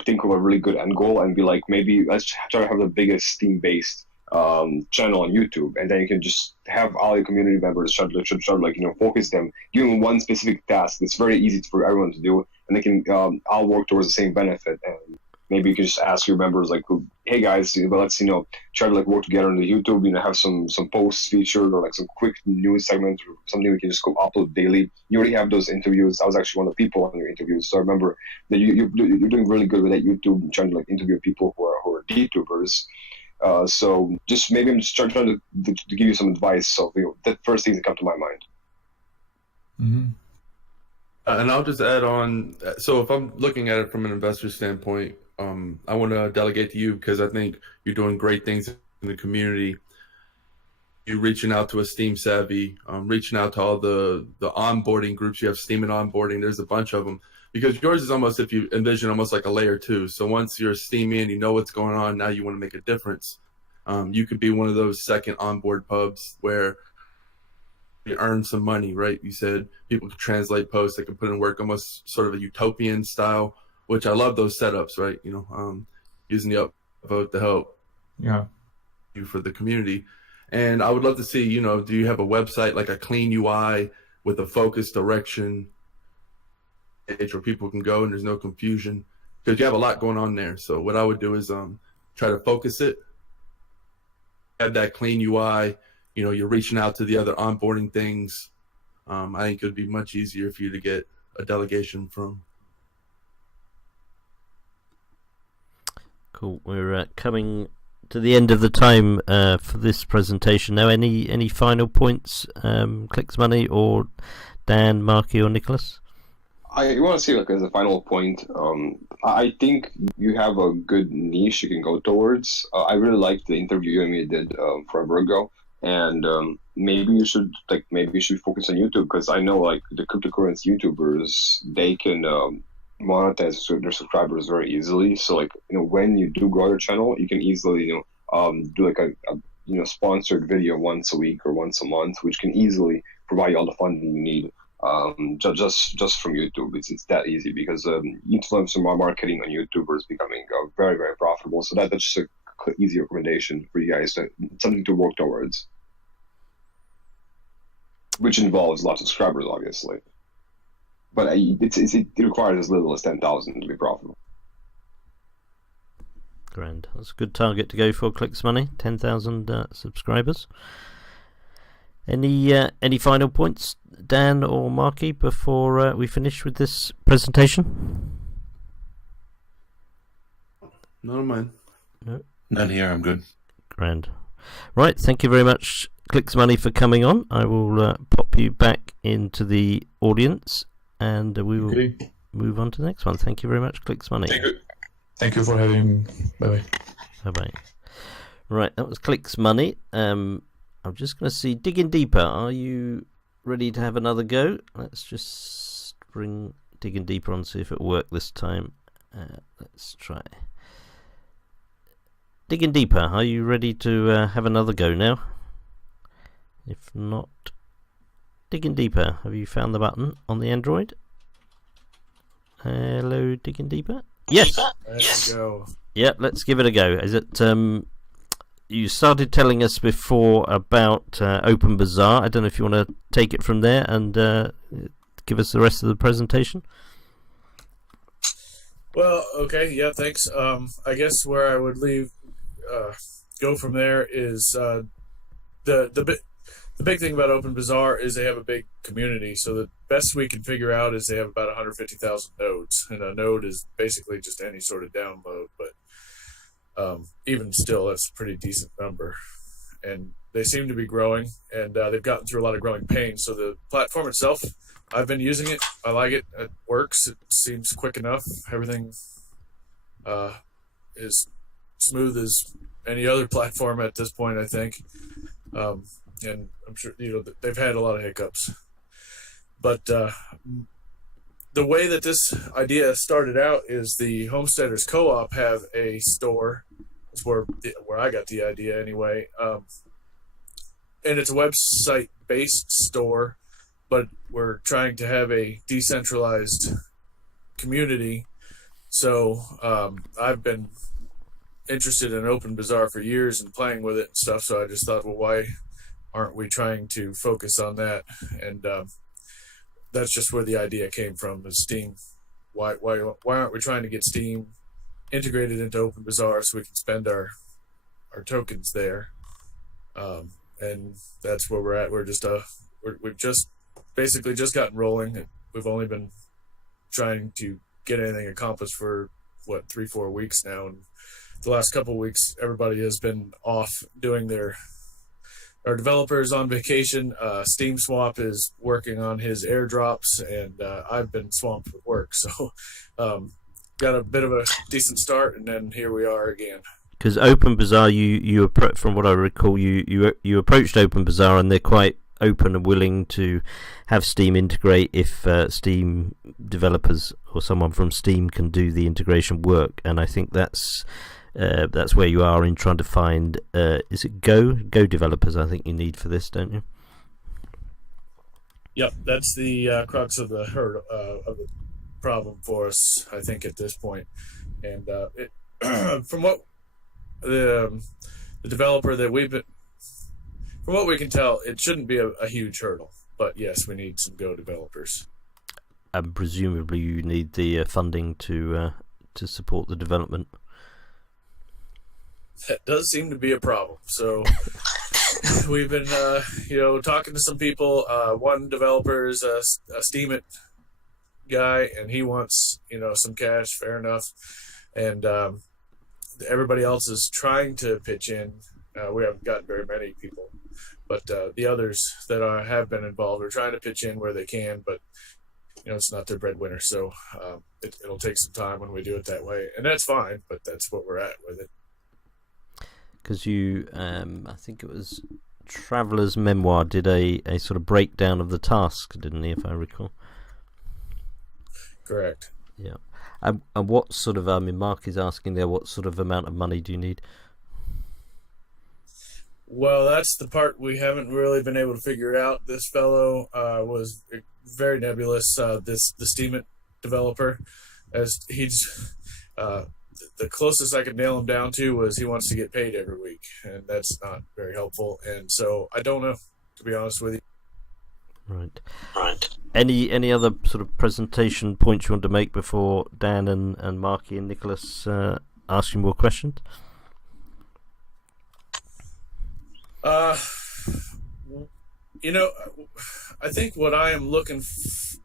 think of a really good end goal and be like, maybe let's try to have the biggest Steam-based channel on YouTube, and then you can just have all your community members try to focus them, give them one specific task that's very easy for everyone to do, and they can all work towards the same benefit. And maybe you can just ask your members like, hey guys, let's try to like work together on the YouTube, have some posts featured or like some quick news segment or something we can just go upload daily. You already have those interviews. I was actually one of the people on your interviews, so I remember that you're doing really good with that YouTube, trying to like interview people who are YouTubers. So just maybe I'm just trying to give you some advice. So the first things that come to my mind. Mm-hmm. And I'll just add on. So if I'm looking at it from an investor standpoint, I want to delegate to you because I think you're doing great things in the community. You're reaching out to a Steam savvy, reaching out to all the onboarding groups. You have Steam and onboarding. There's a bunch of them. Because yours is almost, if you envision, almost like a layer 2. So once you're a Steemian, you know what's going on. Now you want to make a difference. You could be one of those second onboard pubs where you earn some money, right? You said people can translate posts, they can put in work, almost sort of a utopian style, which I love those setups, right? Using the upvote to help you for the community. And I would love to see, do you have a website, like a clean UI with a focused direction where people can go and there's no confusion? Because you have a lot going on there. So what I would do is try to focus it, have that clean UI. You're reaching out to the other onboarding things. I think it would be much easier for you to get a delegation from. Cool. We're coming to the end of the time for this presentation. Now, any final points, Clicks Money or Dan, Marky, or Nicholas? I want to say, like, as a final point, I think you have a good niche you can go towards. I really liked the interview you and me did forever ago, and maybe you should focus on YouTube, because I know like the cryptocurrency YouTubers, they can monetize their subscribers very easily. So like when you do grow your channel, you can easily do like a sponsored video once a week or once a month, which can easily provide you all the funding you need. Just from YouTube, it's that easy, because influencer marketing on YouTube is becoming very, very profitable. So that's just a easy recommendation for you guys, something to work towards, which involves lots of subscribers, obviously. But it requires as little as 10,000 to be profitable. Grand. That's a good target to go for, Clicks Money. 10,000 subscribers. Any final points, Dan or Marky, before we finish with this presentation? None of mine. No. None here. I'm good. Grand. Right. Thank you very much, Clicks Money, for coming on. I will pop you back into the audience, and we will move on to the next one. Thank you very much, Clicks Money. Thank you for having me. Bye bye. Bye bye. Right, that was Clicks Money. I'm just going to see, digging deeper. Are you ready to have another go? Let's just bring digging deeper on, see if it'll work this time. Let's try. Digging deeper. Are you ready to have another go now? If not, digging deeper. Have you found the button on the Android? Hello, digging deeper. Yes. Let's go. Yep. Let's give it a go. Is it? You started telling us before about Open Bazaar. I don't know if you want to take it from there and give us the rest of the presentation. Well, okay, yeah, thanks. I guess where I would go from there is the big thing about Open Bazaar is they have a big community. So the best we can figure out is they have about 150,000 nodes, and a node is basically just any sort of download. But even still, that's a pretty decent number. And they seem to be growing, and they've gotten through a lot of growing pains. So the platform itself, I've been using it. I like it. It works. It seems quick enough. Everything is smooth as any other platform at this point, I think. And I'm sure they've had a lot of hiccups. But the way that this idea started out is the Homesteaders Co-op have a store. That's where I got the idea anyway. And it's a website-based store, but we're trying to have a decentralized community. So I've been interested in Open Bazaar for years and playing with it and stuff. So I just thought, well, why aren't we trying to focus on that? And that's just where the idea came from, is Steem. Why aren't we trying to get Steem integrated into Open Bazaar so we can spend our tokens there? And that's where we're at. We've just basically just gotten rolling. We've only been trying to get anything accomplished for 3-4 weeks now, and the last couple of weeks everybody has been off doing our developers on vacation. Steam Swap is working on his airdrops, and I've been swamped with work, so got a bit of a decent start, and then here we are again. Because Open Bazaar, you from what I recall, you approached Open Bazaar, and they're quite open and willing to have Steam integrate if Steam developers or someone from Steam can do the integration work. And I think that's where you are in trying to find. Is it Go developers? I think you need for this, don't you? Yep, that's the crux of the problem for us, I think, at this point. And from what the developer that we've been, from what we can tell, it shouldn't be a huge hurdle. But yes, we need some Go developers. And presumably you need the funding to support the development. That does seem to be a problem. So we've been, talking to some people. One developer is a Steemit guy, and he wants, some cash. Fair enough. And everybody else is trying to pitch in. We haven't gotten very many people, but the others that have been involved are trying to pitch in where they can. But it's not their breadwinner, so it'll take some time when we do it that way, and that's fine. But that's what we're at with it. Because you, I think it was Traveller's Memoir, did a sort of breakdown of the task, didn't he, if I recall? Correct. Yeah. And what sort of, Mark is asking there, what sort of amount of money do you need? Well, that's the part we haven't really been able to figure out. This fellow was very nebulous, the Steemit developer, as he's... the closest I could nail him down to was he wants to get paid every week, and that's not very helpful. And so I don't know, to be honest with you. Right. Any other sort of presentation points you want to make before Dan and Marky and Nicholas ask you more questions? You know, I think what I am looking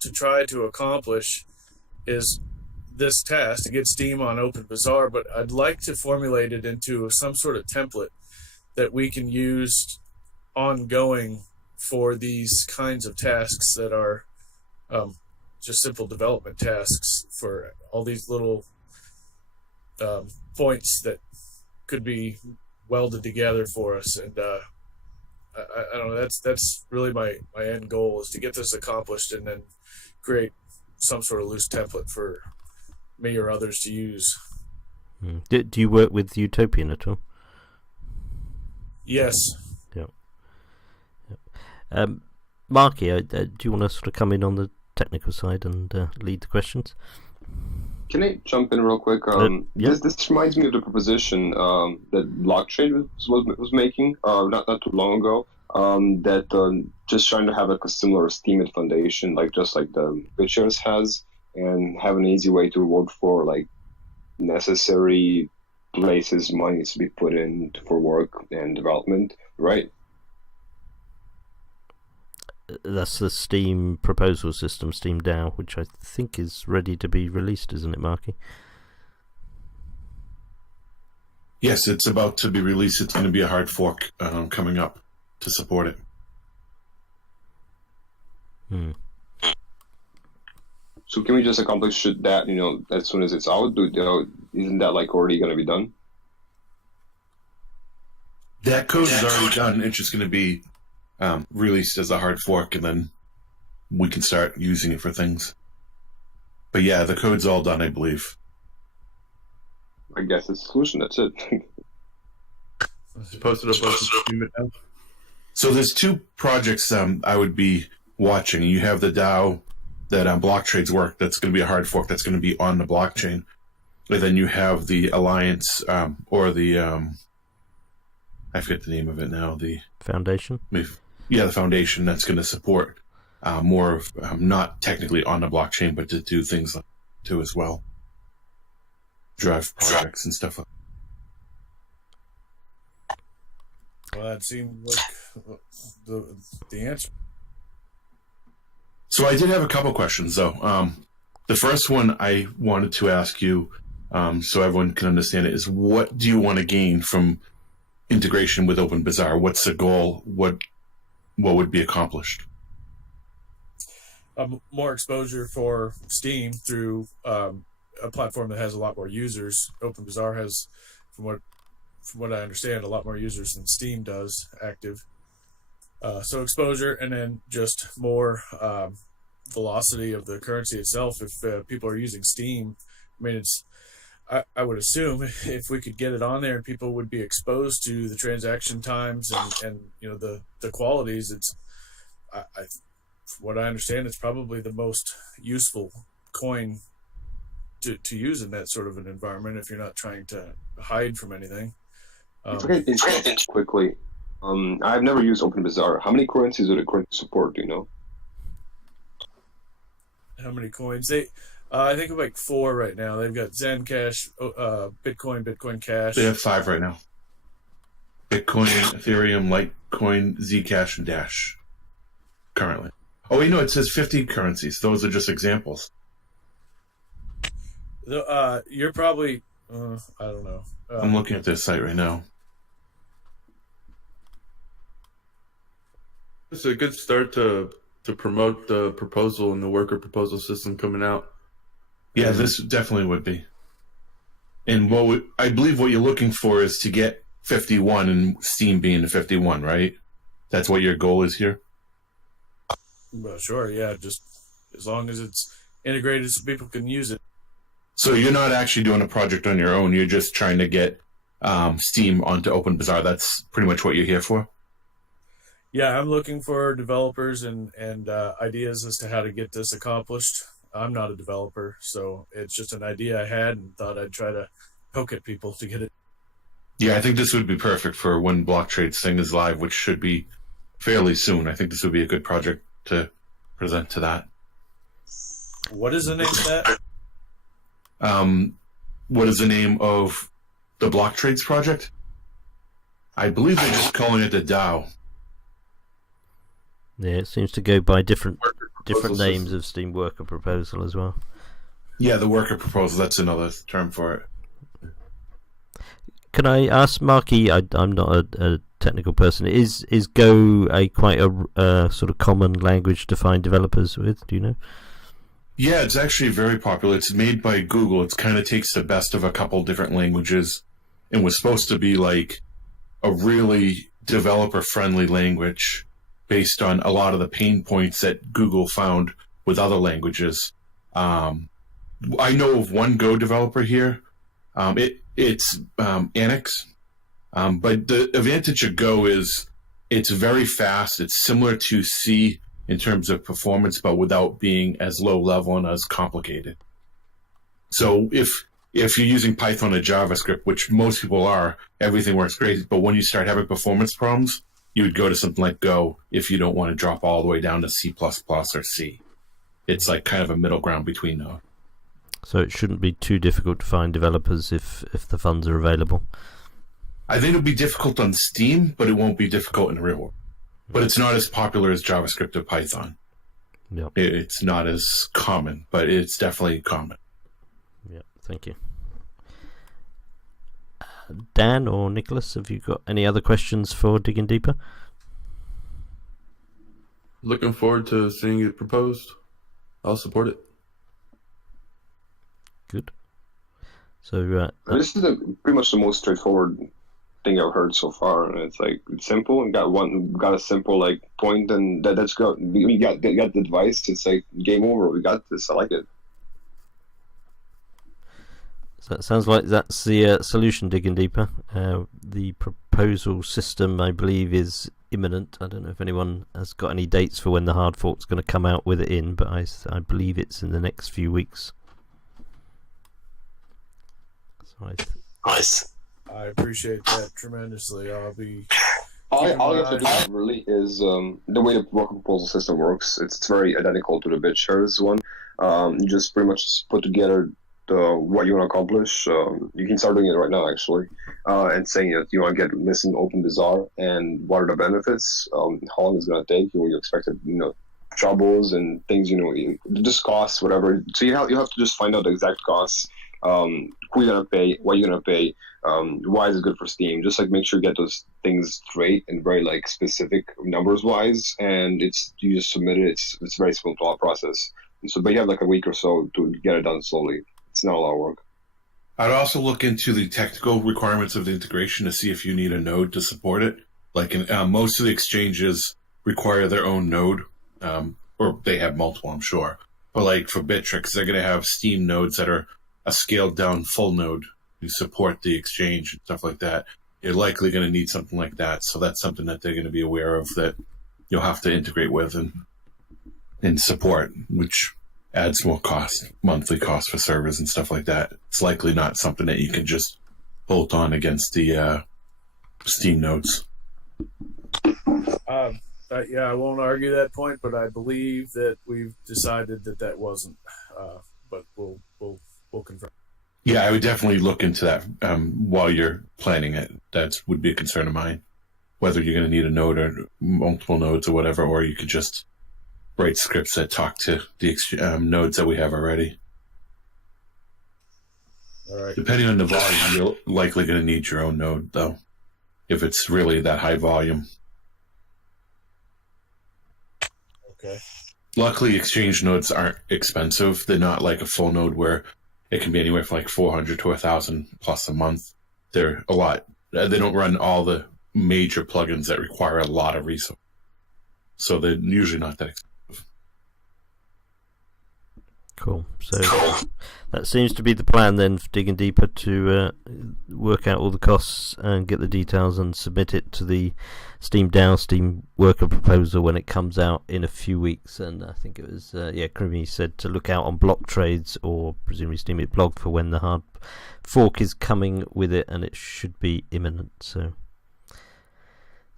to try to accomplish is this task to get Steem on OpenBazaar, but I'd like to formulate it into some sort of template that we can use ongoing for these kinds of tasks that are just simple development tasks for all these little points that could be welded together for us. And I don't know, that's really my end goal, is to get this accomplished and then create some sort of loose template for me or others to use. Do you work with Utopian at all? Yes. Yeah. Marky, do you want to sort of come in on the technical side and lead the questions? Can I jump in real quick? Yeah. This reminds me of the proposition that blockchain was making not too long ago. That just trying to have like a similar Steemit foundation, like just like the BitShares has, and have an easy way to vote for like necessary places money needs to be put in for work and development, right? That's the Steem proposal system, Steem DAO, which I think is ready to be released, isn't it, Marky? Yes, it's about to be released. It's going to be a hard fork coming up to support it. So can we just accomplish that, as soon as it's out? Isn't that like already going to be done? That code is already done. It's just going to be released as a hard fork, and then we can start using it for things. But yeah, the code's all done, I believe. I guess it's a solution. That's it. Post it up on Steem now. So there's two projects I would be watching. You have the DAO that BlockTrade's work. That's going to be a hard fork. That's going to be on the blockchain. And then you have the Alliance or the I forget the name of it now. The Foundation. Yeah, the foundation that's going to support more of not technically on the blockchain, but to do things like too as well, drive projects and stuff. Well, that seemed like the answer. So I did have a couple questions, though. The first one I wanted to ask you, so everyone can understand it, is what do you want to gain from integration with OpenBazaar? What's the goal? What would be accomplished? More exposure for Steem through a platform that has a lot more users. OpenBazaar has, from what I understand, a lot more users than Steem does active. So exposure, and then just more velocity of the currency itself. If people are using Steem, I mean, I would assume if we could get it on there, people would be exposed to the transaction times and the qualities. It's from what I understand, it's probably the most useful coin to use in that sort of an environment if you're not trying to hide from anything. Quickly, I've never used OpenBazaar. How many currencies would it currently support? Do you know? How many coins? I think like 4 right now. They've got Zen Cash, Bitcoin Cash. They have 5 right now. Bitcoin, Ethereum, Litecoin, Zcash, and Dash. Currently. Oh, wait, no, it says 50 currencies. Those are just examples. You're probably, I don't know. I'm looking at this site right now. It's a good start to promote the proposal and the worker proposal system coming out. Yeah, this definitely would be. And I believe what you're looking for is to get 51 and Steem being the 51, right? That's what your goal is here? Well, sure, yeah. Just as long as it's integrated so people can use it. So you're not actually doing a project on your own. You're just trying to get Steem onto OpenBazaar. That's pretty much what you're here for? Yeah, I'm looking for developers and ideas as to how to get this accomplished. I'm not a developer, so it's just an idea I had and thought I'd try to poke at people to get it. Yeah, I think this would be perfect for when BlockTrade's thing is live, which should be fairly soon. I think this would be a good project to present to that. What is the name of that? What is the name of the BlockTrade's project? I believe they're just calling it the DAO. Yeah, it seems to go by different proposal names system. of Steam Worker Proposal as well. Yeah, the worker proposal, that's another term for it. Can I ask Marky? I'm not a technical person. Is Go quite a sort of common language to find developers with? Do you know? Yeah, it's actually very popular. It's made by Google. It kind of takes the best of a couple different languages and was supposed to be like a really developer-friendly language based on a lot of the pain points that Google found with other languages. I know of one Go developer here. It's Annex. But the advantage of Go is it's very fast. It's similar to C in terms of performance, but without being as low level and as complicated. So if you're using Python or JavaScript, which most people are, everything works great. But when you start having performance problems, you would go to something like Go if you don't want to drop all the way down to C++ or C. It's like kind of a middle ground between those. So it shouldn't be too difficult to find developers if the funds are available. I think it'll be difficult on Steam, but it won't be difficult in the real world. But it's not as popular as JavaScript or Python. Yeah. It's not as common, but it's definitely common. Yeah, thank you. Dan or Nicholas, have you got any other questions for Digging Deeper? Looking forward to seeing it proposed. I'll support it. Good. So this is pretty much the most straightforward thing I've heard so far, and it's like it's simple and got a simple like point, and that's good. We got the advice. It's like game over. We got this. I like it. So it sounds like that's the solution, Digging Deeper. The proposal system, I believe, is imminent. I don't know if anyone has got any dates for when the hard fork's going to come out with it in, but I believe it's in the next few weeks. So I appreciate that tremendously. All you have to do really is the way the worker proposal system works. It's very identical to the BitShares one. You just pretty much put together what you want to accomplish. You can start doing it right now, actually, and saying that you want to get listen open bazaar and what are the benefits, how long it's going to take, what you expected, troubles and things, just costs, whatever. So you have to just find out the exact costs. Who you're gonna pay, what you're gonna pay, why is it good for Steam? Just like make sure you get those things straight and very like specific numbers wise, and you just submit it. It's a very simple process. And so, but you have like a week or so to get it done slowly. It's not a lot of work. I'd also look into the technical requirements of the integration to see if you need a node to support it. Like most of the exchanges require their own node, or they have multiple, I'm sure. But like for Bittrex, they're going to have Steam nodes that are a scaled down full node to support the exchange and stuff like that. You're likely going to need something like that. So that's something that they're going to be aware of that you'll have to integrate with and support, which adds more cost, monthly cost for servers and stuff like that. It's likely not something that you can just bolt on against the Steam nodes. Yeah, I won't argue that point, but I believe that we've decided that wasn't. But we'll confirm. Yeah, I would definitely look into that while you're planning it. That would be a concern of mine. Whether you're going to need a node or multiple nodes or whatever, or you could just write scripts that talk to the nodes that we have already. All right. Depending on the volume, you're likely going to need your own node, though, if it's really that high volume. Okay. Luckily, exchange nodes aren't expensive. They're not like a full node where it can be anywhere from like 400 to 1,000 plus a month. They're a lot. They don't run all the major plugins that require a lot of resources. So they're usually not that expensive. Cool. So that seems to be the plan then for Digging Deeper, to work out all the costs and get the details and submit it to the Steam DAO, Steam Worker Proposal when it comes out in a few weeks. And I think it was, Krimi said to look out on block trades or presumably Steam It blog for when the hard fork is coming with it, and it should be imminent. So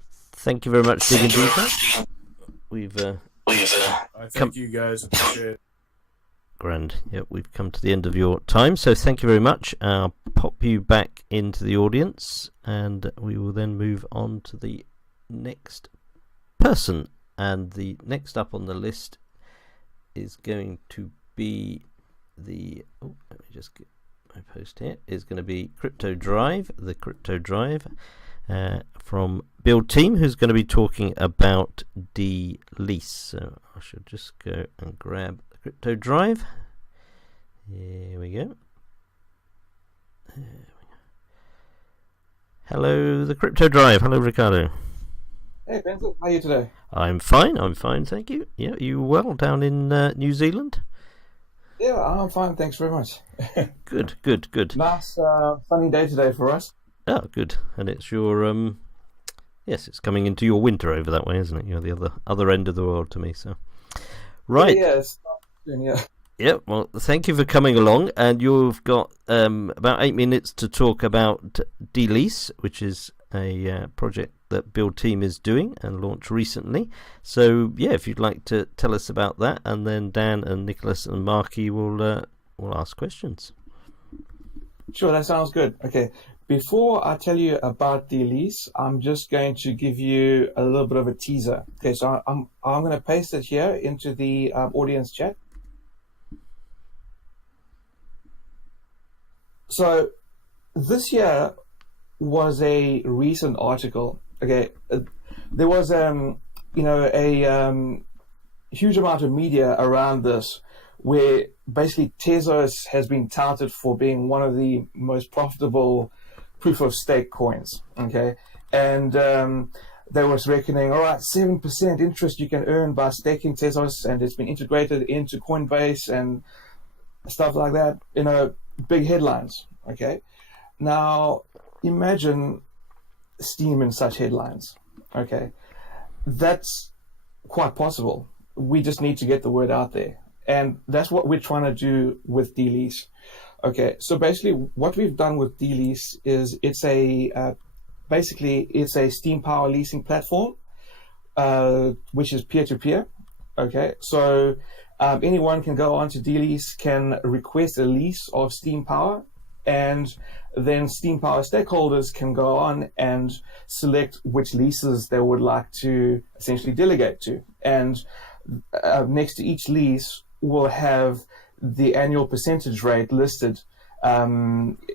thank you very much, Digging Deeper. I thank you guys. Appreciate it. Grand. Yep, we've come to the end of your time, so thank you very much. I'll pop you back into the audience, and we will then move on to the next person. and the next up on the list is going to be the let me just get my post here, is going to be Crypto Drive, the Crypto Drive from Build Team, who's going to be talking about D-Lease. So I should just go and grab the Crypto Drive. Here we go. Hello, the Crypto Drive. Hello, Ricardo. Hey, Benzo. How are you today? I'm fine, thank you. Yeah, you well down in New Zealand? Yeah, I'm fine, thanks very much. Good. Nice sunny day today for us. Oh, good. And it's your yes, it's coming into your winter over that way, isn't it? You're the other end of the world to me. So, right. Yeah. Yeah. Well, thank you for coming along, and you've got about 8 minutes to talk about D-Lease, which is a project that Build Team is doing and launched recently. So, yeah, if you'd like to tell us about that, and then Dan and Nicholas and Marky will ask questions. Sure, that sounds good. Okay. Before I tell you about D-Lease, I'm just going to give you a little bit of a teaser. Okay, so I'm going to paste it here into the audience chat. So this here was a recent article. Okay, there was a huge amount of media around this, where basically Tezos has been touted for being one of the most profitable proof of stake coins. Okay, and they was reckoning, all right, 7% interest you can earn by staking Tezos, and it's been integrated into Coinbase and stuff like that. Big headlines. Okay, now imagine Steem in such headlines. Okay, that's quite possible. We just need to get the word out there, and that's what we're trying to do with D-Lease. Okay, so basically what we've done with D-Lease is it's a Steem Power leasing platform, which is peer-to-peer. Okay, so anyone can go on to D-Lease, can request a lease of Steem Power, and then Steem Power stakeholders can go on and select which leases they would like to essentially delegate to. And next to each lease will have the annual percentage rate listed,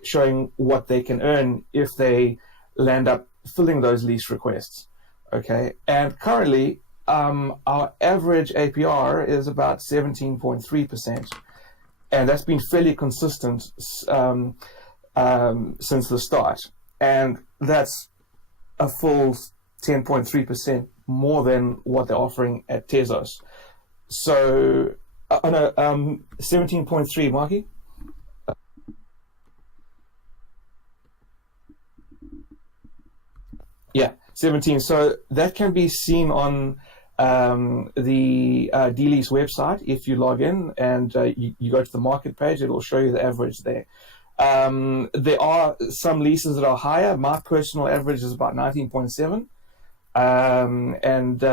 showing what they can earn if they land up filling those lease requests. Okay, and currently our average APR is about 17.3%, and that's been fairly consistent since the start, and that's a full 10.3% more than what they're offering at Tezos. So, 17.3, Marky? Yeah, 17. So that can be seen on the D-Lease website. If you log in and you go to the market page, it will show you the average there. There are some leases that are higher. My personal average is about 19.7. And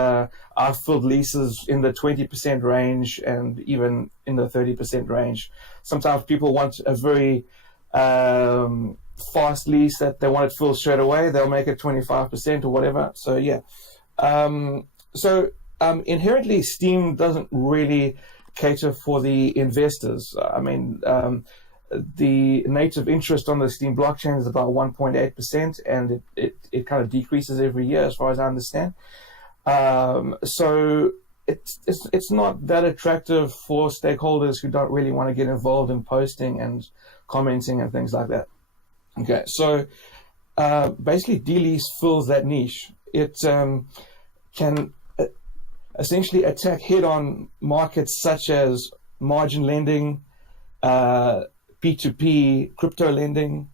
I've filled leases in the 20% range and even in the 30% range. Sometimes people want a very fast lease that they want it filled straight away. They'll make it 25% or whatever. So yeah. Inherently, Steem doesn't really cater for the investors. I mean, the native interest on the Steem blockchain is about 1.8%, and it kind of decreases every year, as far as I understand. So it's not that attractive for stakeholders who don't really want to get involved in posting and commenting and things like that. Okay, so basically D-Lease fills that niche. It can essentially attack head-on markets such as margin lending, P2P, crypto lending,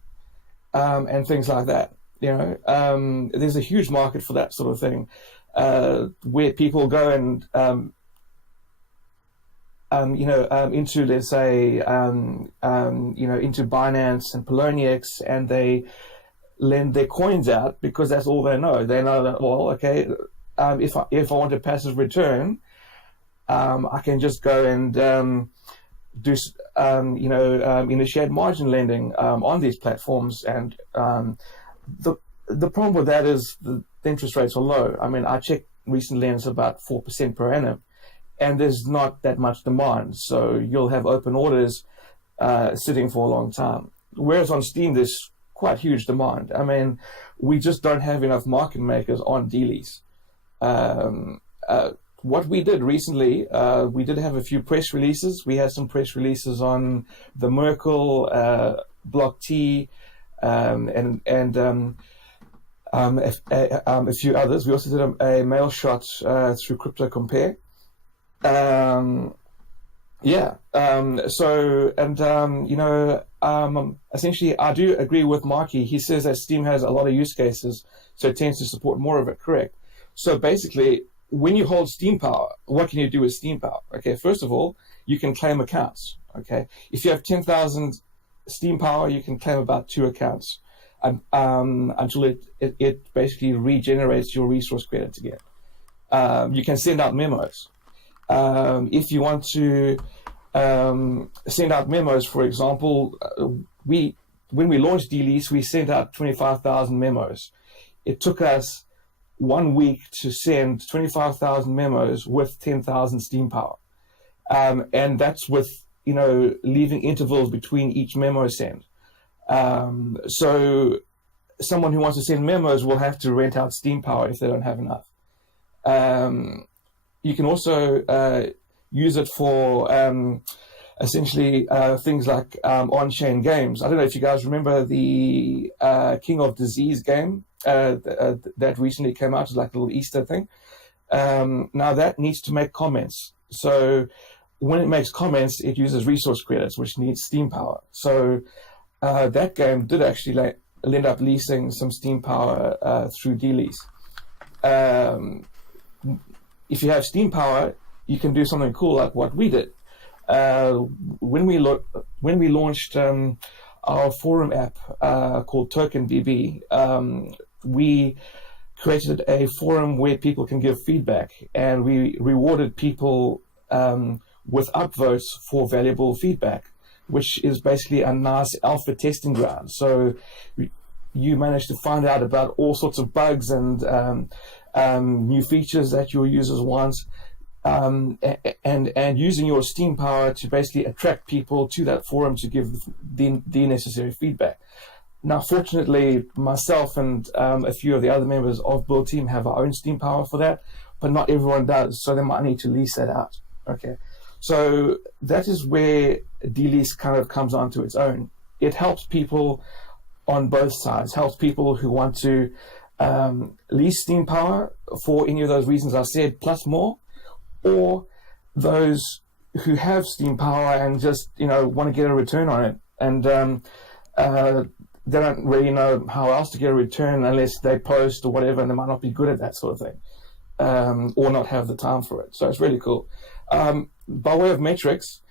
and things like that. There's a huge market for that sort of thing, where people go and into, let's say, into Binance and Poloniex, and they lend their coins out because that's all they know. They know that, well, okay, if I want a passive return, I can just go and do initiate margin lending on these platforms, and the problem with that is the interest rates are low. I mean, I checked recently, and it's about 4% per annum. And there's not that much demand, so you'll have open orders sitting for a long time. Whereas on Steem, there's quite huge demand. I mean, we just don't have enough market makers on D-Lease. What we did recently, we did have a few press releases. We had some press releases on the Merkle, Block T, and a few others. We also did a mail shot through Crypto Compare. Essentially, I do agree with Marky. He says that Steem has a lot of use cases, so it tends to support more of it, correct? So basically, when you hold Steem Power, what can you do with Steem Power? Okay, first of all, you can claim accounts, okay? If you have 10,000 Steem Power, you can claim about 2 accounts until it basically regenerates your resource credits again. You can send out memos. If you want to send out memos, for example, when we launched D-Lease, we sent out 25,000 memos. It took us 1 week to send 25,000 memos with 10,000 Steem Power. And that's with, leaving intervals between each memo send. So someone who wants to send memos will have to rent out Steem Power if they don't have enough. You can also use it for essentially things like on-chain games. I don't know if you guys remember the King of Disease game that recently came out. It's like a little Easter thing. Now that needs to make comments. So when it makes comments, it uses resource credits, which needs Steem Power. So that game did actually end up leasing some Steem Power through D-Lease. If you have Steem Power, you can do something cool like what we did. When we launched our forum app called TokenBB, we created a forum where people can give feedback, and we rewarded people with upvotes for valuable feedback, which is basically a nice alpha testing ground. So you manage to find out about all sorts of bugs and new features that your users want, and using your Steem Power to basically attract people to that forum to give the necessary feedback. Now, fortunately, myself and a few of the other members of Build Team have our own Steem Power for that, but not everyone does, so they might need to lease that out. Okay, so that is where D-Lease kind of comes onto its own. It helps people on both sides, helps people who want to lease Steem Power for any of those reasons I said, plus more, or those who have Steem Power and just want to get a return on it, and they don't really know how else to get a return unless they post or whatever, and they might not be good at that sort of thing, or not have the time for it. So it's really cool. By way of metrics,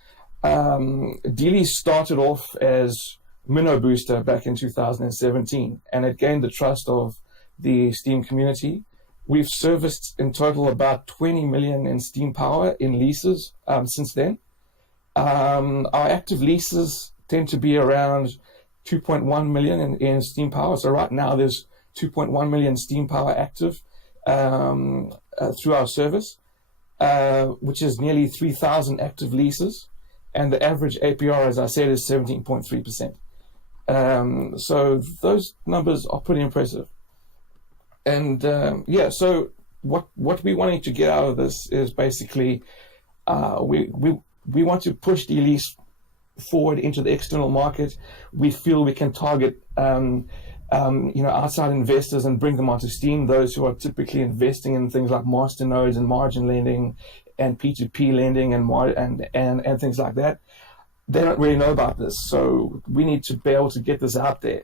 D-Lease started off as Minnow Booster back in 2017, and it gained the trust of the Steem community. We've serviced in total about 20 million in Steem Power in leases since then. Our active leases tend to be around 2.1 million in Steem Power. So right now there's 2.1 million Steem Power active through our service, which is nearly 3,000 active leases. And the average APR, as I said, is 17.3%. So those numbers are pretty impressive. And so what we wanting to get out of this is basically we want to push D-Lease forward into the external market. We feel we can target outside investors and bring them onto Steem, those who are typically investing in things like masternodes and margin lending and P2P lending and things like that. They don't really know about this, so we need to be able to get this out there.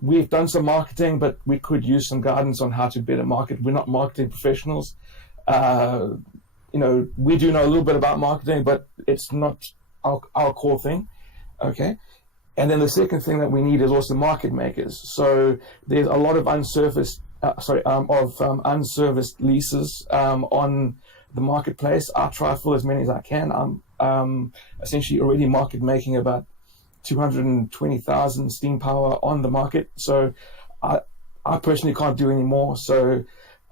We've done some marketing, but we could use some guidance on how to better market. We're not marketing professionals. We do know a little bit about marketing, but it's not our core thing. Okay. And then the second thing that we need is also market makers. So there's a lot of unserviced leases on the marketplace. I try to fill as many as I can. I'm essentially already market making about 220,000 Steem Power on the market. So I personally can't do anymore. So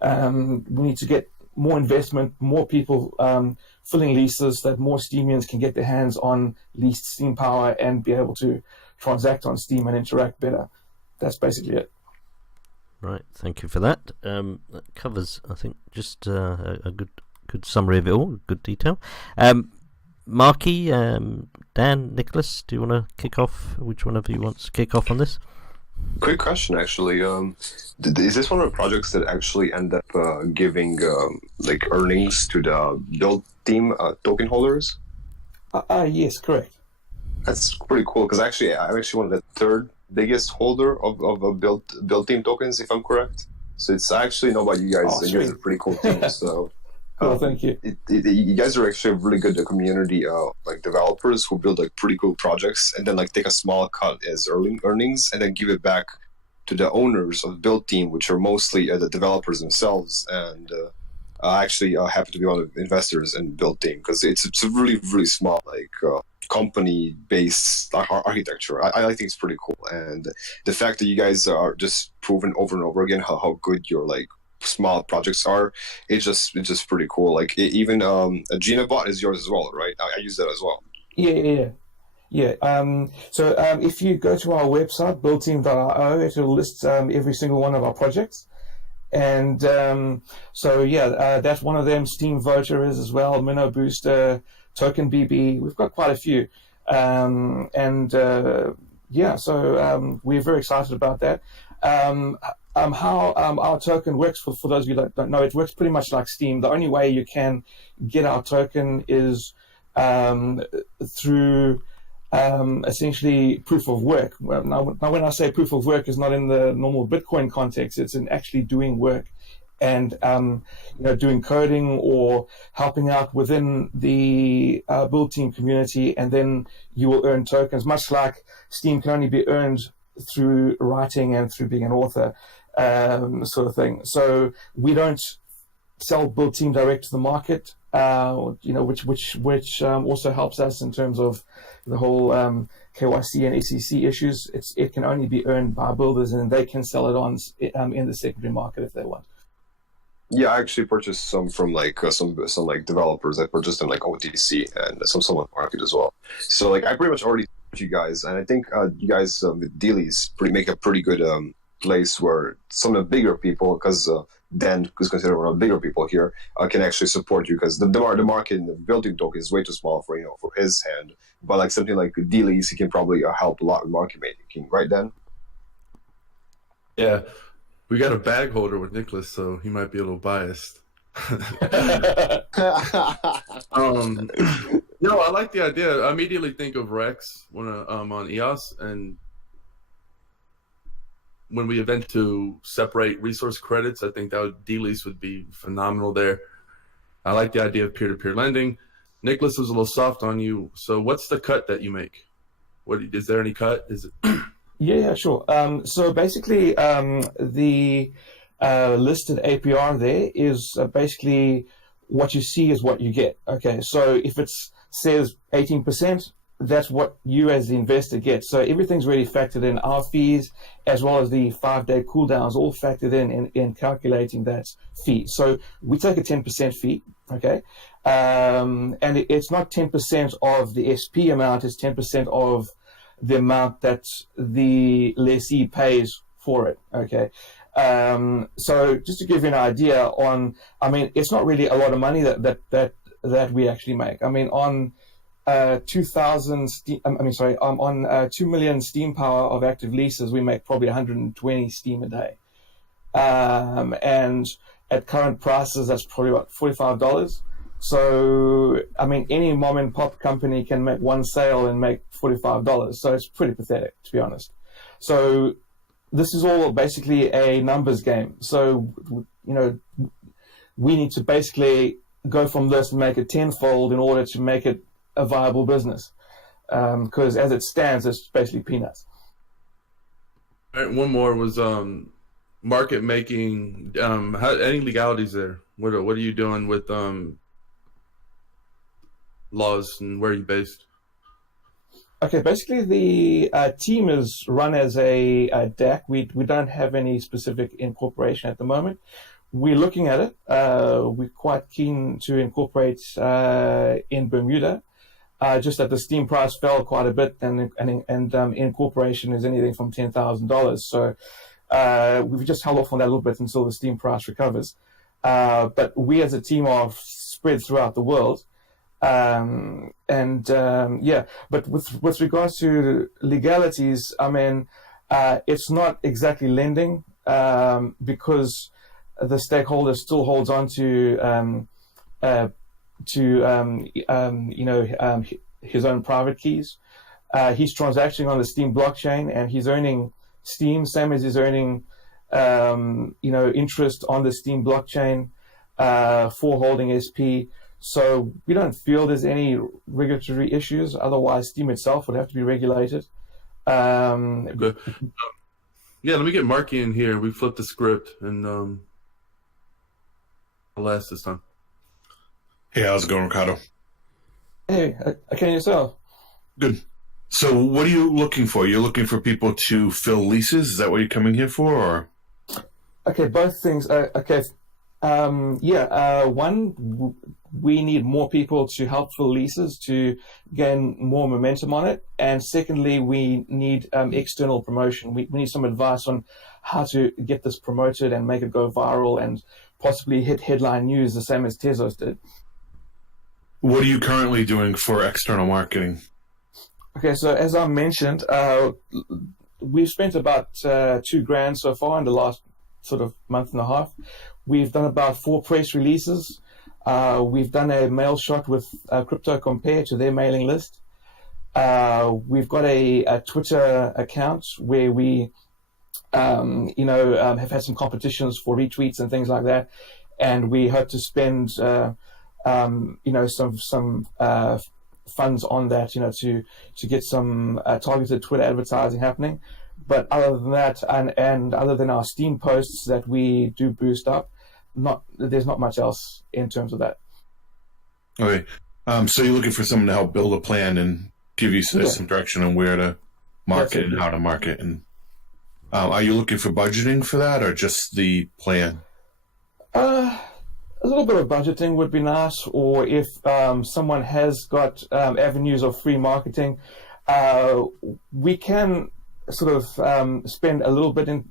we need to get more investment, more people filling leases, so that more Steemians can get their hands on leased Steam power and be able to transact on Steam and interact better. That's basically it. Right, thank you for that. That covers, I think, just a good summary of it all, good detail. Marky, Dan, Nicholas, do you want to kick off? Which one of you wants to kick off on this? Quick question, actually. Is this one of the projects that actually end up giving like earnings to the build team token holders? Yes, correct. That's pretty cool because actually, I'm actually one of the third biggest holder of build team tokens, if I'm correct. So it's actually know about you guys. Oh, and you guys are a pretty cool team. So. Cool, thank you. You guys are actually really good community like developers who build like pretty cool projects and then like take a small cut as earnings and then give it back to the owners of the build team, which are mostly the developers themselves. And actually happen to be one of the investors in build team because it's a really small like company based architecture. I think it's pretty cool, and the fact that you guys are just proven over and over again how good your like small projects are, it's just pretty cool. Like even a GinaBot is yours as well, right? I use that as well. Yeah. So if you go to our website buildteam.io, it will list every single one of our projects, and that's one of them. Steam Voter is as well, Minnow Booster, Token BB. We've got quite a few, so we're very excited about that. How our token works, for those of you that don't know, it works pretty much like Steem. The only way you can get our token is through essentially proof of work. Now, when I say proof of work, is not in the normal Bitcoin context. It's in actually doing work and doing coding or helping out within the build team community, and then you will earn tokens, much like Steem can only be earned through writing and through being an author, sort of thing. So we don't sell build team direct to the market, which also helps us in terms of the whole KYC and SEC issues. It can only be earned by builders, and they can sell it on in the secondary market if they want. Yeah, I actually purchased some from like some like developers. I purchased them like OTC and some on market as well. So like I pretty much already told you guys, and I think you guys with Dealies make a pretty good place where some of the bigger people, because Dan is considered one of the bigger people here, can actually support you because the market in the building token is way too small for his hand. But like something like Dealies, he can probably help a lot with market making, right, Dan? Yeah. We got a bag holder with Nicholas, so he might be a little biased. I like the idea. I immediately think of Rex when on EOS, and when we event to separate resource credits, I think D-Lease would be phenomenal there. I like the idea of peer-to-peer lending. Nicholas was a little soft on you, so what's the cut that you make? Is there any cut? Is it? Yeah, sure. So basically, the listed APR there is basically what you see is what you get. Okay, so if it says 18%, that's what you as the investor get. So everything's really factored in. Our fees, as well as the 5-day cooldowns, all factored in calculating that fee. So we take a 10% fee, okay? And it's not 10% of the SP amount, it's 10% of the amount that the lessee pays for it, okay? So just to give you an idea it's not really a lot of money that we actually make. I mean, on 2 million Steam power of active leases, we make probably 120 Steam a day. And at current prices, that's probably about $45. So, I mean, any mom and pop company can make one sale and make $45. So it's pretty pathetic, to be honest. So this is all basically a numbers game. So, we need to basically go from this and make it tenfold in order to make it a viable business. Because as it stands, it's basically peanuts. All right, one more was market making. Any legalities there? What are you doing with laws, and where are you based? Okay, basically the team is run as a DAC. We don't have any specific incorporation at the moment. We're looking at it. We're quite keen to incorporate in Bermuda. Just that the Steem price fell quite a bit, and incorporation is anything from $10,000. So we've just held off on that a little bit until the Steem price recovers. But we as a team are spread throughout the world. But with regards to legalities, I mean, it's not exactly lending because the stakeholder still holds on to his own private keys. He's transacting on the Steem blockchain, and he's earning Steem, same as he's earning interest on the Steem blockchain for holding SP. So we don't feel there's any regulatory issues. Otherwise, Steem itself would have to be regulated. Okay. Yeah, let me get Marky in here. We flipped the script, and I'll ask this time. Hey, how's it going, Ricardo? Hey, okay, yourself? Good. So what are you looking for? You're looking for people to fill leases? Is that what you're coming here for? Or? Okay, both things. One, we need more people to help fill leases to gain more momentum on it. And secondly, we need external promotion. We need some advice on how to get this promoted and make it go viral and possibly hit headline news the same as Tezos did. What are you currently doing for external marketing? Okay, so as I mentioned, we've spent about $2,000 so far in the last sort of month and a half. We've done about 4 press releases. We've done a mail shot with Crypto Compare to their mailing list. We've got a Twitter account where we, have had some competitions for retweets and things like that, and we hope to spend, some funds on that, to get some targeted Twitter advertising happening. But other than that, and other than our Steem posts that we do boost up, there's not much else in terms of that. Okay. So you're looking for someone to help build a plan and give you some direction on where to market and how to market. And are you looking for budgeting for that, or just the plan? A little bit of budgeting would be nice, or if someone has got avenues of free marketing, we can sort of spend a little bit in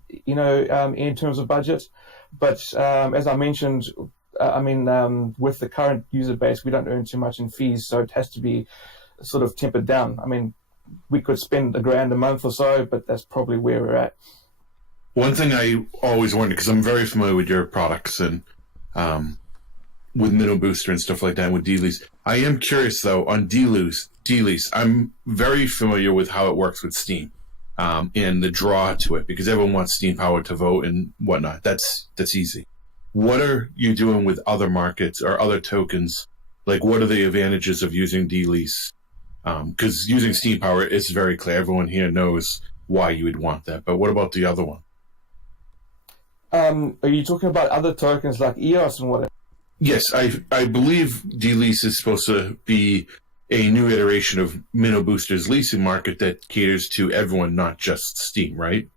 terms of budget. But as I mentioned, with the current user base, we don't earn too much in fees, so it has to be sort of tempered down. I mean, we could spend $1,000 a month or so, but that's probably where we're at. One thing I always wondered, because I'm very familiar with your products and with Minnow Booster and stuff like that, with D-Lease. I am curious, though, on D-Lease. I'm very familiar with how it works with Steem and the draw to it, because everyone wants Steem Power to vote and whatnot. That's easy. What are you doing with other markets or other tokens? Like, what are the advantages of using D-Lease? Because using Steem Power is very clear. Everyone here knows why you would want that. But what about the other one? Are you talking about other tokens like EOS and what? Yes, I believe D-Lease is supposed to be a new iteration of Minnow Booster's leasing market that caters to everyone, not just Steem, right?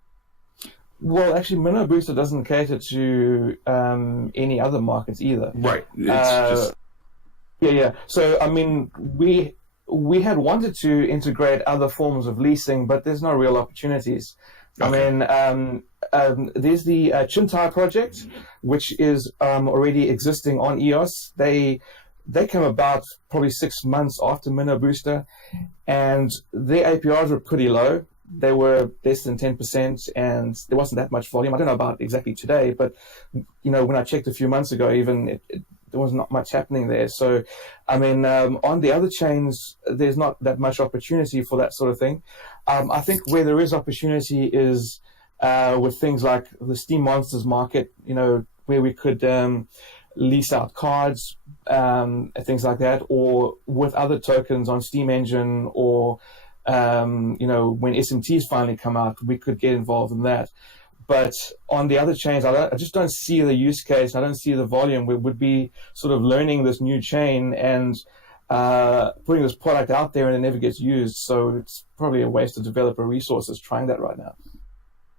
Well, actually, Minnow Booster doesn't cater to any other markets either. Right. It's Yeah. So, I mean, we had wanted to integrate other forms of leasing, but there's no real opportunities. Okay. I mean, there's the Chintai project, which is already existing on EOS. They came about probably 6 months after Minnow Booster, and their APRs were pretty low. They were less than 10%, and there wasn't that much volume. I don't know about exactly today, but when I checked a few months ago, even there was not much happening there. So, I mean, on the other chains, there's not that much opportunity for that sort of thing. I think where there is opportunity is with things like the Steem Monsters market, where we could lease out cards, things like that, or with other tokens on Steem Engine, or when SMTs finally come out, we could get involved in that. But on the other chains, I just don't see the use case. I don't see the volume. We would be sort of learning this new chain, and putting this product out there and it never gets used. So it's probably a waste of developer resources trying that right now.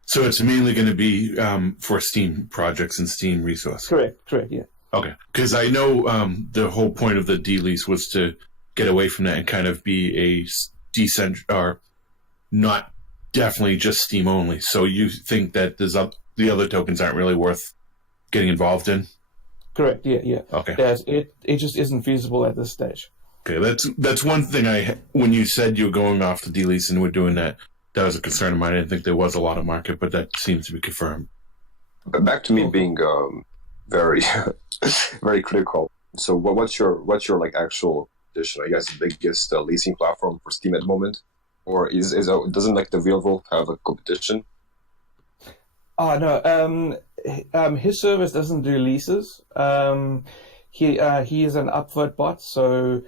So it's mainly going to be for Steam projects and Steam resources. Correct, yeah. Okay, because I know the whole point of the D-lease was to get away from that and kind of be a or not definitely just Steam only. So you think that the other tokens aren't really worth getting involved in? Correct, yeah. Okay. Yes, it just isn't feasible at this stage. Okay, that's one thing when you said you were going off the D-lease and we're doing that, that was a concern of mine. I didn't think there was a lot of market, but that seems to be confirmed. But back to me being very, very critical. So what's your like actual position? Are you guys the biggest leasing platform for Steam at the moment, or doesn't like the Real Wolf have a competition? Oh no, his service doesn't do leases. He is an upvote bot, so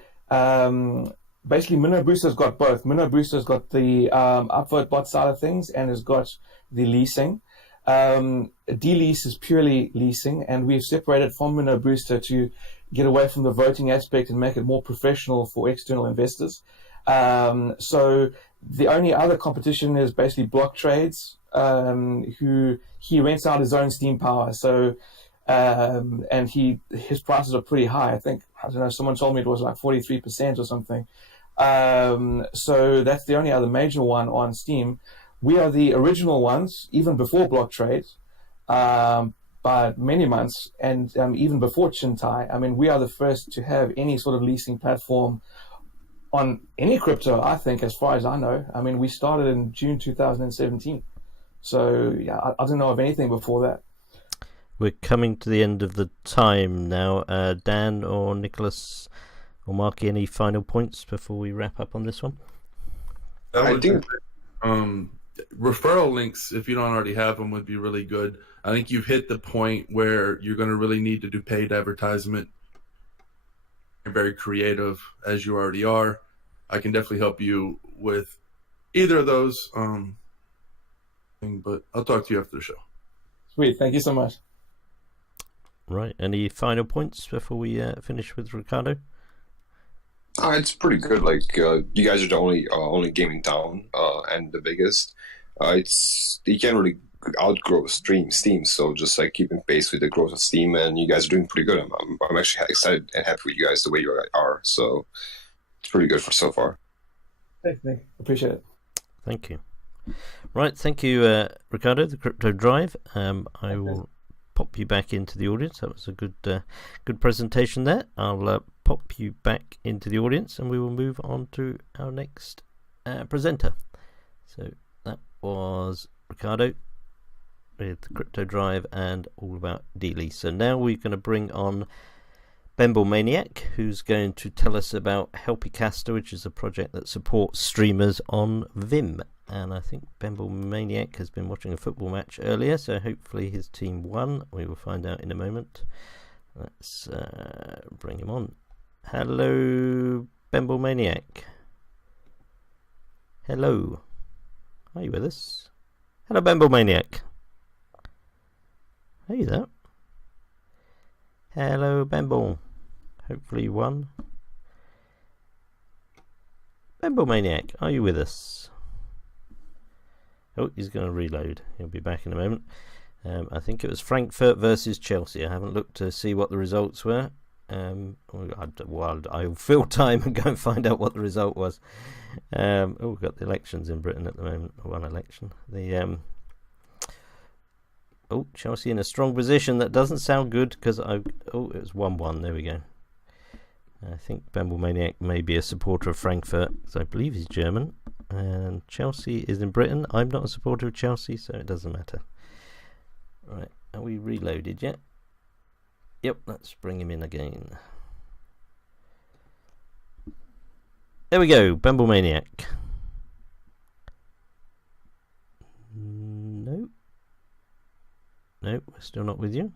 basically Minnow Booster's got both. Minnow Booster's got the upvote bot side of things and has got the leasing. D-lease is purely leasing, and we've separated from Minnow Booster to get away from the voting aspect and make it more professional for external investors. So the only other competition is basically Block Trades, who he rents out his own Steam power. So and his prices are pretty high. I don't know, someone told me it was like 43% or something. So that's the only other major one on Steam. We are the original ones, even before Block Trades, by many months, and even before Chintai. I mean, we are the first to have any sort of leasing platform on any crypto, I think, as far as I know. I mean, we started in June 2017. So, yeah, I don't know of anything before that. We're coming to the end of the time now. Dan or Nicholas or Marky, any final points before we wrap up on this one? I think referral links, if you don't already have them, would be really good. I think you've hit the point where you're going to really need to do paid advertisement. You're very creative, as you already are. I can definitely help you with either of those. But I'll talk to you after the show. Sweet. Thank you so much. Right. Any final points before we finish with Ricardo? It's pretty good. Like you guys are the only game in town and the biggest. You can't really outgrow Steam. So just like keeping pace with the growth of Steam, and you guys are doing pretty good. I'm actually excited and happy with you guys the way you are. So it's pretty good for so far. Thanks, Nick. Appreciate it. Thank you. Right, thank you, Ricardo, the Crypto Drive. I will pop you back into the audience. That was a good presentation there. I'll pop you back into the audience, and we will move on to our next presenter. So that was Ricardo with the Crypto Drive and all about D-lease. So now we're going to bring on Bemble Maniac, who's going to tell us about Helpicaster, which is a project that supports streamers on Vim. And I think Bemble Maniac has been watching a football match earlier, so hopefully his team won. We will find out in a moment. Let's bring him on. Hello, Bemble Maniac. Hello. Are you with us? Hello, Bemble Maniac. Are you there? Hello, Bemble. Hopefully you won. Bemble Maniac, are you with us? Oh, he's going to reload. He'll be back in a moment. I think it was Frankfurt versus Chelsea. I haven't looked to see what the results were. I'll fill time and go and find out what the result was. We've got the elections in Britain at the moment. One election. Chelsea in a strong position. That doesn't sound good because it was 1-1. There we go. I think Bemble Maniac may be a supporter of Frankfurt, because I believe he's German. And Chelsea is in Britain. I'm not a supporter of Chelsea, so it doesn't matter. Right, are we reloaded yet? Yep, let's bring him in again. There we go, Bemble Maniac. Nope, we're still not with you.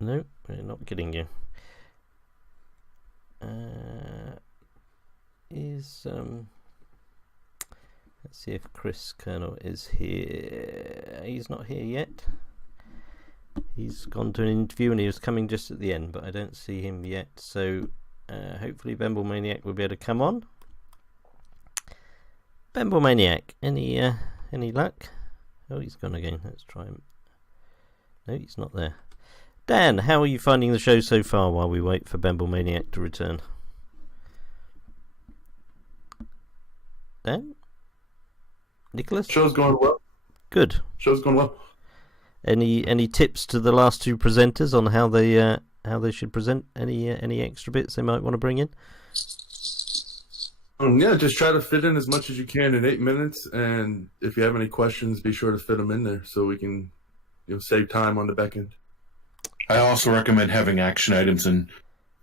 Nope, we're not getting you. Let's see if Chris Colonel is here. He's not here yet. He's gone to an interview and he was coming just at the end, but I don't see him yet. So hopefully Bemble Maniac will be able to come on. Bemble Maniac, any luck? Oh, he's gone again. Let's try him. No, he's not there. Dan, how are you finding the show so far while we wait for Bemble Maniac to return? Dan? Nicholas? Show's going well. Good. Show's going well. Any tips to the last two presenters on how they should present? Any extra bits they might want to bring in? Yeah, just try to fit in as much as you can in 8 minutes, and if you have any questions, be sure to fit them in there so we can, save time on the back end. I also recommend having action items and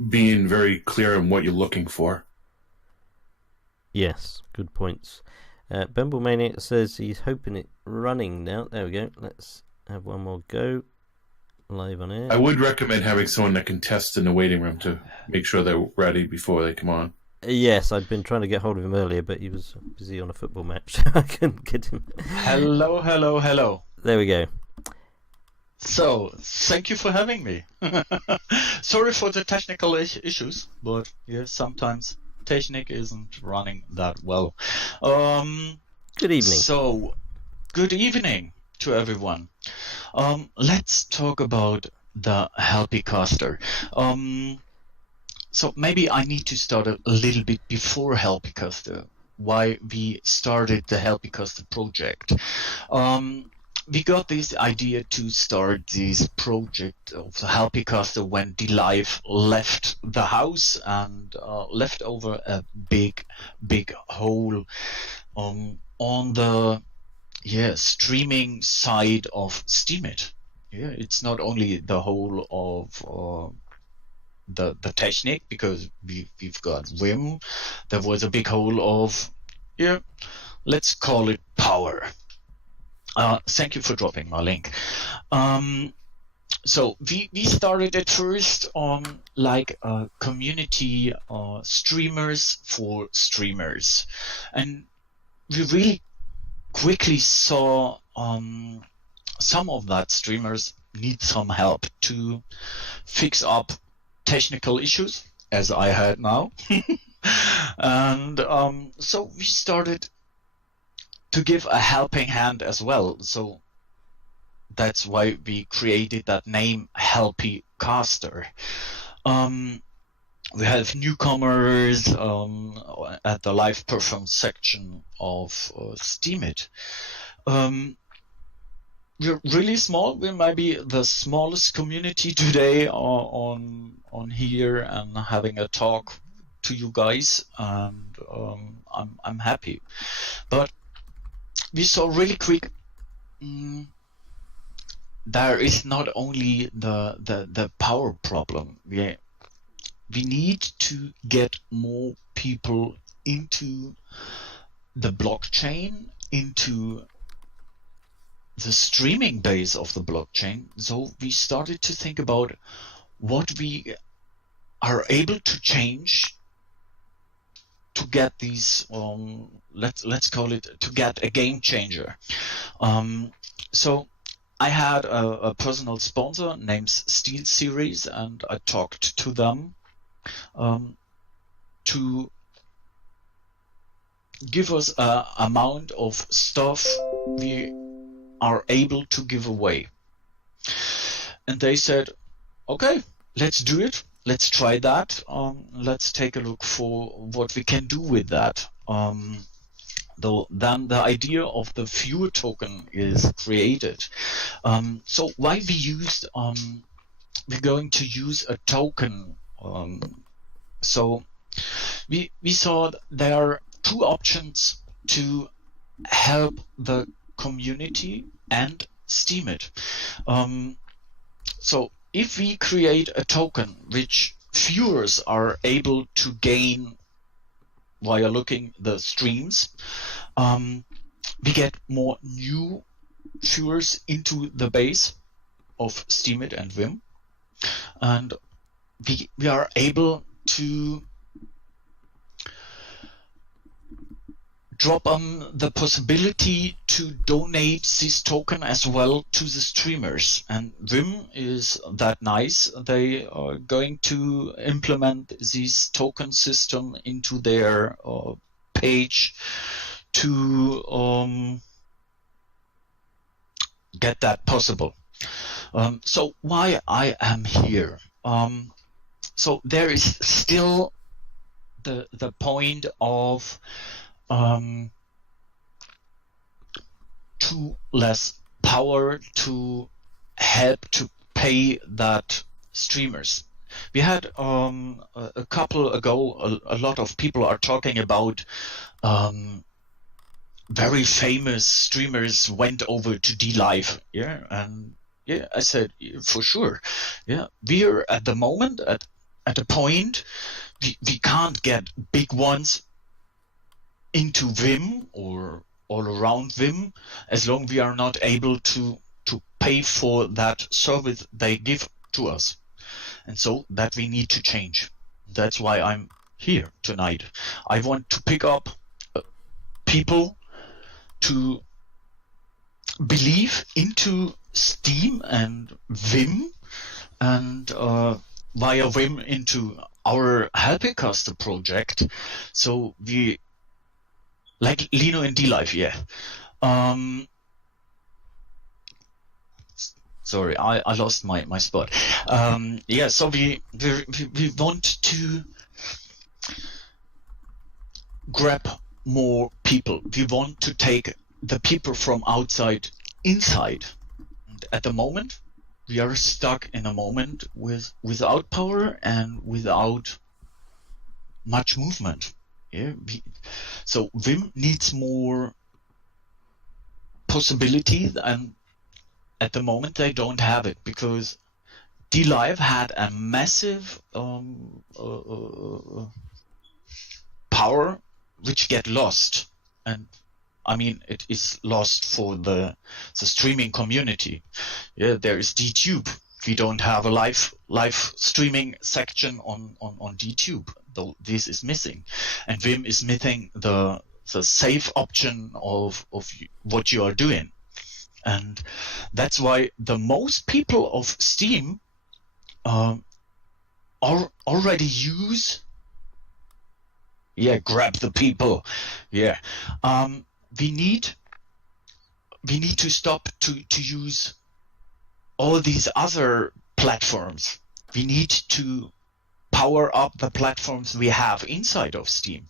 being very clear on what you're looking for. Yes, good points. Bemble Maniac says he's hoping it's running now. There we go. Let's have one more go. Live on air. I would recommend having someone that can test in the waiting room to make sure they're ready before they come on. Yes, I'd been trying to get hold of him earlier, but he was busy on a football match, so I couldn't get him. Hello. There we go. So, thank you for having me. Sorry for the technical issues, but yeah, sometimes Technik isn't running that well. Good evening. So, good evening to everyone. Let's talk about the Helpicaster. So maybe I need to start a little bit before Helpicaster, why we started the Helpicaster project. We got this idea to start this project of the Helpicaster when D-Live left the house and left over a big hole on the streaming side of Steemit. Yeah, it's not only the whole of the Technik, because we've got Vim. There was a big hole of, let's call it power. Thank you for dropping my link. So we started at first on like community streamers for streamers, and we really quickly saw some of that streamers need some help to fix up technical issues, as I had now. And so we started to give a helping hand as well. So that's why we created that name, Helpicaster. We have newcomers at the live perform section of Steemit. We're really small. We might be the smallest community today on here and having a talk to you guys, and I'm happy. But we saw really quick there is not only the power problem. We need to get more people into the blockchain, into the streaming base of the blockchain. So we started to think about what we are able to change to get these, let's call it, to get a game changer. So I had a personal sponsor named Steel Series, and I talked to them to give us an amount of stuff we are able to give away. And they said, okay, let's do it. Let's try that. Let's take a look for what we can do with that. Then the idea of the viewer token is created. So why we used, we're going to use a token. So we saw there are two options to help the community and Steemit. So if we create a token which viewers are able to gain while looking the streams, we get more new viewers into the base of Steemit and Vim, and we are able to drop the possibility to donate this token as well to the streamers. And Vim is that nice. They are going to implement this token system into their page to get that possible. So why I am here? So there is still the point of too less power to help to pay that streamers. We had a couple ago, a lot of people are talking about very famous streamers went over to DLive, and I said for sure, we're at the moment at a point we can't get big ones into Vim or all around Vim as long we are not able to pay for that service they give to us, and so that we need to change. That's why I'm here tonight. I want to pick up people to believe into Steam and Vim, and via Vim into our Helpicaster project. So we, like Lino and DLive, sorry, I lost my spot. So we want to grab more people. We want to take the people from outside inside. And at the moment, we are stuck in a moment without power and without much movement. So Vim needs more possibilities, and at the moment they don't have it because DLive had a massive power which get lost, and I mean it is lost for the streaming community. There is DTube. We don't have a live streaming section on DTube, though this is missing, and Vim is missing the save option of what you are doing, and that's why the most people of Steam already use. Grab the people. We need to stop to use all these other platforms. We need to power up the platforms we have inside of Steam.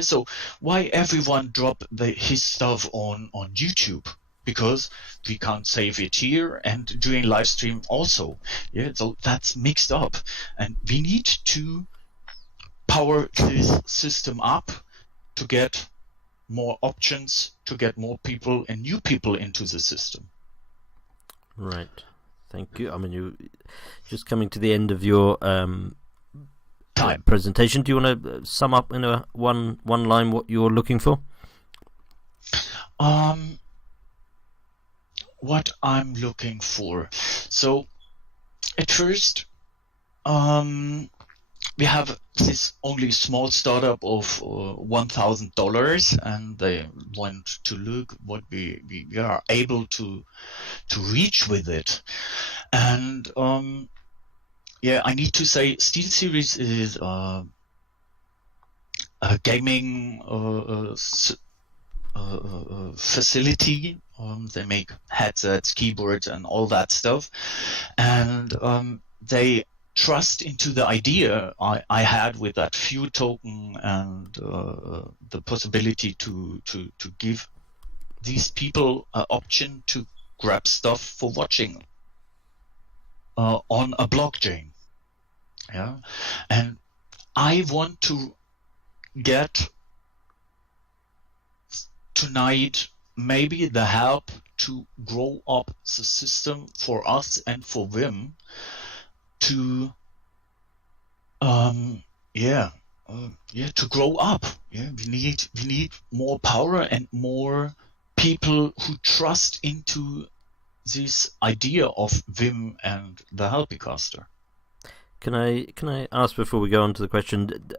So why everyone drop his stuff on YouTube? Because we can't save it here and doing live stream also. So that's mixed up, and we need to power this system up to get more options, to get more people and new people into the system. Right. Thank you. I mean, you just coming to the end of your time presentation. Do you want to sum up in a one line what you're looking for? What I'm looking for. So, at first, we have this only small startup of $1,000, and they want to look what we are able to reach with it. And I need to say SteelSeries is a gaming facility. They make headsets, keyboards, and all that stuff, and they trust into the idea I had with that view token and the possibility to give these people an option to grab stuff for watching on a blockchain. And I want to get tonight maybe the help to grow up the system for us and for Vim to to grow up. We need more power and more people who trust into this idea of Vim and the Helpicaster. Can I ask before we go on to the question?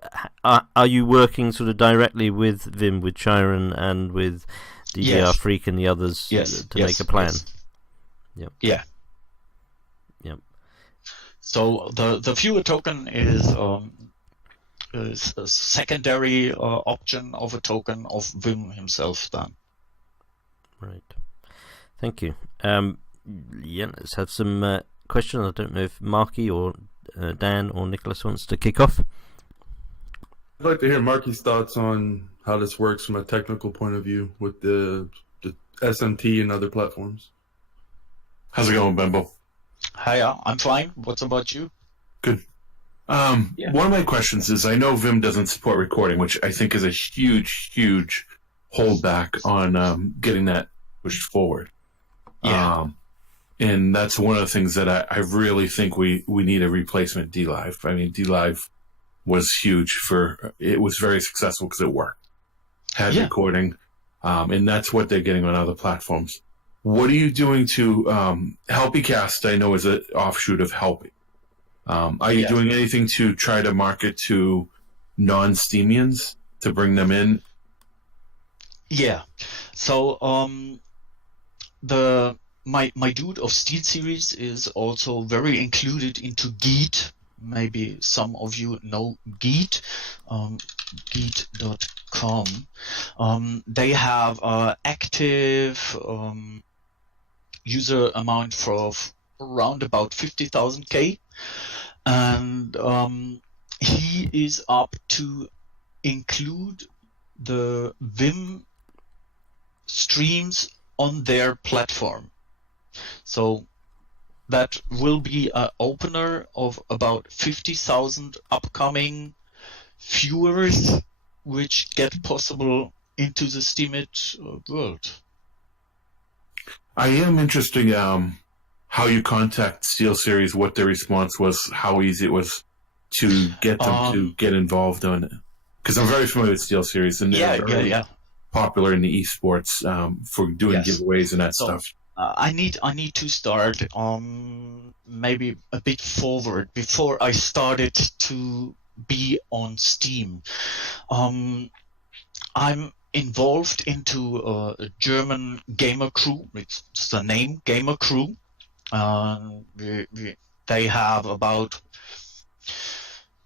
Are you working sort of directly with Vim, with Chiron, and with DDR Freak and the others to make a plan? Yes. Yep. Yeah. Yep. So the viewer token is a secondary option of a token of Vim himself. Then. Right. Thank you. Let's have some questions. I don't know if Marky or Dan or Nicholas wants to kick off. I'd like to hear Marky's thoughts on how this works from a technical point of view with the SMT and other platforms. How's it going, Bembo? Hiya, I'm fine. What's about you? Good. One of my questions is, I know Vim doesn't support recording, which I think is a huge holdback on getting that pushed forward. Yeah. And that's one of the things that I really think we need a replacement DLive. I mean, DLive was huge it was very successful because it worked. Had recording, and that's what they're getting on other platforms. What are you doing to HelpyCast? I know is an offshoot of Helpy. Are you doing anything to try to market to non-Steemians to bring them in? Yeah. So my dude of Steel Series is also very included into Geet. Maybe some of you know Geet, Geet.com. They have active user amount for around about 50,000 and he is up to include the Vim streams on their platform. So that will be an opener of about 50,000 upcoming viewers, which get possible into the Steemit world. I am interested how you contact Steel Series, what their response was, how easy it was to get them to get involved on it. Because I'm very familiar with Steel Series, and they're very popular in the esports for doing giveaways and that stuff. I need to start maybe a bit forward before I started to be on Steam. I'm involved into a German gamer crew. It's the name Gamer Crew. They have about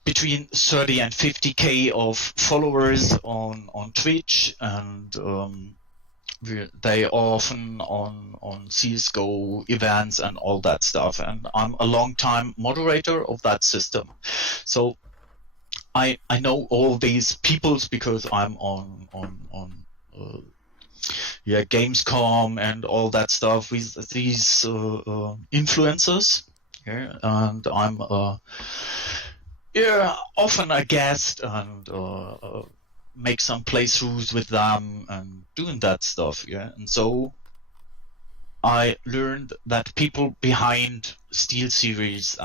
between 30 and 50k of followers on Twitch, and they often on CSGO events and all that stuff. And I'm a long-time moderator of that system, so I know all these peoples because I'm on Gamescom and all that stuff with these influencers. And I'm often a guest and make some playthroughs with them and doing that stuff. And so I learned that people behind Steel Series,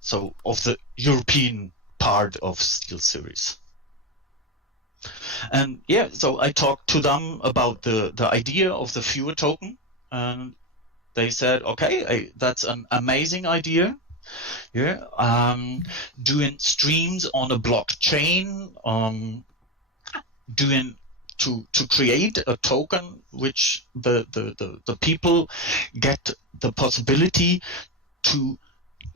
so of the European part of Steel Series. And so I talked to them about the idea of the viewer token, and they said, okay, that's an amazing idea. Doing streams on a blockchain, doing to create a token which the people get the possibility to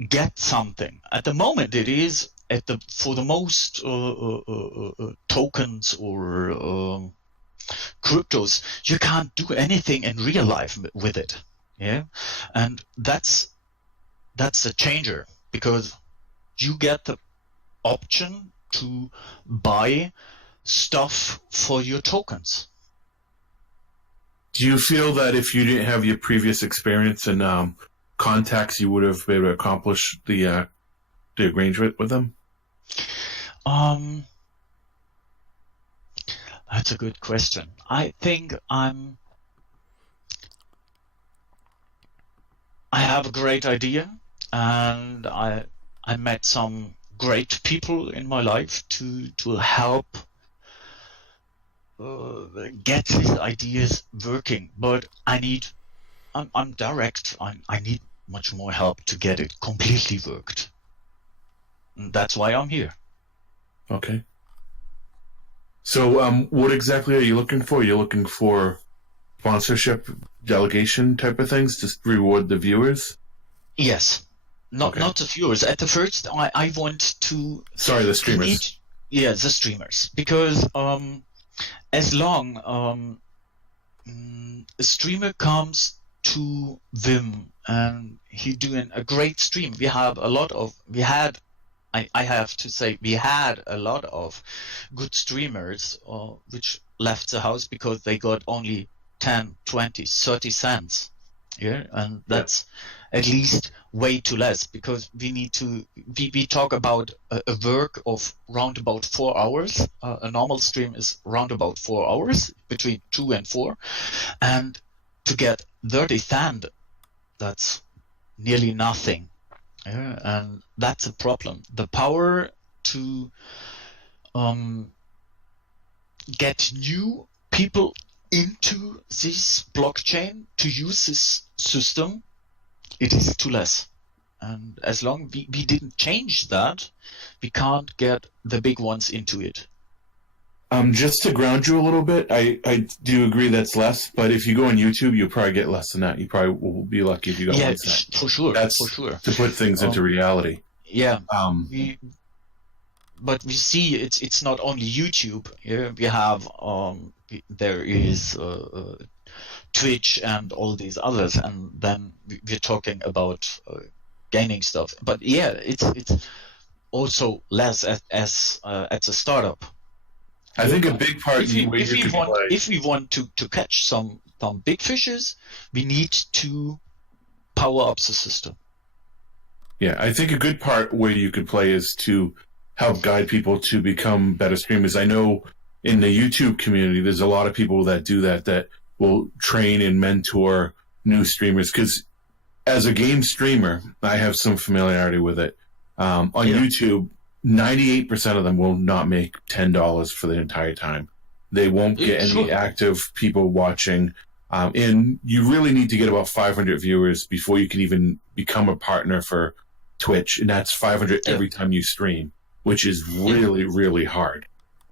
get something. At the moment, it is for the most tokens or cryptos, you can't do anything in real life with it. And that's a changer, because you get the option to buy stuff for your tokens. Do you feel that if you didn't have your previous experience and contacts, you would have been able to accomplish the arrangement with them? That's a good question. I think I have a great idea, and I met some great people in my life to help get these ideas working. But I'm direct. I need much more help to get it completely worked. That's why I'm here. Okay. So, what exactly are you looking for? You're looking for sponsorship, delegation type of things to reward the viewers? Yes. Not the viewers. At the first, I want to... Sorry, the streamers. The streamers. Because as long a streamer comes to Vim and he doing a great stream, we had a lot of good streamers which left the house because they got only 10, 20, 30 cents. Yeah, and that's at least way too less, because we talk about a work of round about 4 hours. A normal stream is round about 4 hours, between 2 and 4, and to get 30 cents, that's nearly nothing. And that's a problem. The power to get new people into this blockchain to use this system, it is too less. And as long we didn't change that, we can't get the big ones into it. Just to ground you a little bit, I do agree that's less, but if you go on YouTube, you'll probably get less than that. You probably will be lucky if you got 1 cent. For sure. That's for sure. To put things into reality. Yeah. But we see it's not only YouTube. Yeah, we have there is Twitch and all these others, and then we're talking about gaining stuff. But yeah, it's also less as at the startup. I think a big part if we want to catch some big fishes, we need to power up the system. Yeah, I think a good part where you could play is to help guide people to become better streamers. I know in the YouTube community, there's a lot of people that do that will train and mentor new streamers, because as a game streamer, I have some familiarity with it. On YouTube, 98% of them will not make $10 for the entire time. They won't get any active people watching. And you really need to get about 500 viewers before you can even become a partner for Twitch. And that's 500 every time you stream, which is really, really hard.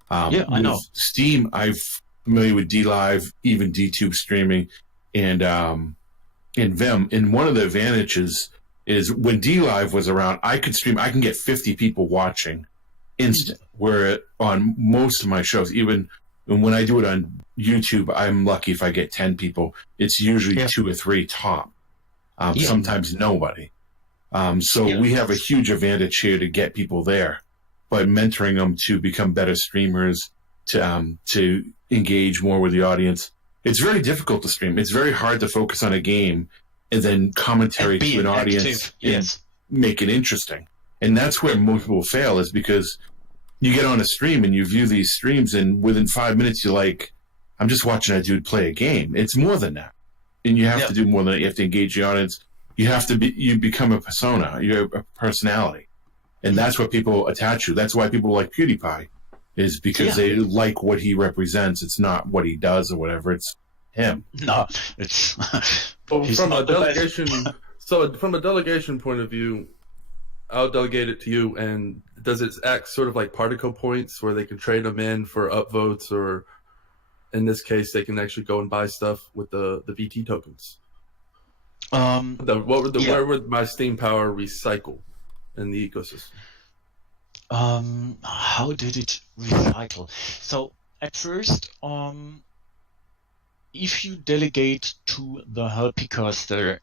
I know. Steam, I'm familiar with DLive, even DTube streaming, and in Vim. And one of the advantages is when DLive was around, I could stream, I can get 50 people watching instant, where on most of my shows, even when I do it on YouTube, I'm lucky if I get 10 people. It's usually 2 or 3 top, sometimes nobody. We have a huge advantage here to get people there, but mentoring them to become better streamers, to engage more with the audience. It's very difficult to stream. It's very hard to focus on a game and then commentary to an audience and make it interesting. And that's where most people fail, is because you get on a stream and you view these streams, and within 5 minutes you're like, I'm just watching that dude play a game. It's more than that. And you have to do more than that. You have to engage the audience. You become a persona. You're a personality. And that's what people attach to. That's why people like PewDiePie, is because they like what he represents. It's not what he does or whatever. It's him. No, it's from a delegation. So from a delegation point of view, I'll delegate it to you. And does it act sort of like particle points, where they can trade them in for upvotes, or in this case, they can actually go and buy stuff with the VT tokens? Where would my Steam power recycle in the ecosystem? How did it recycle? So at first, if you delegate to the helpicaster,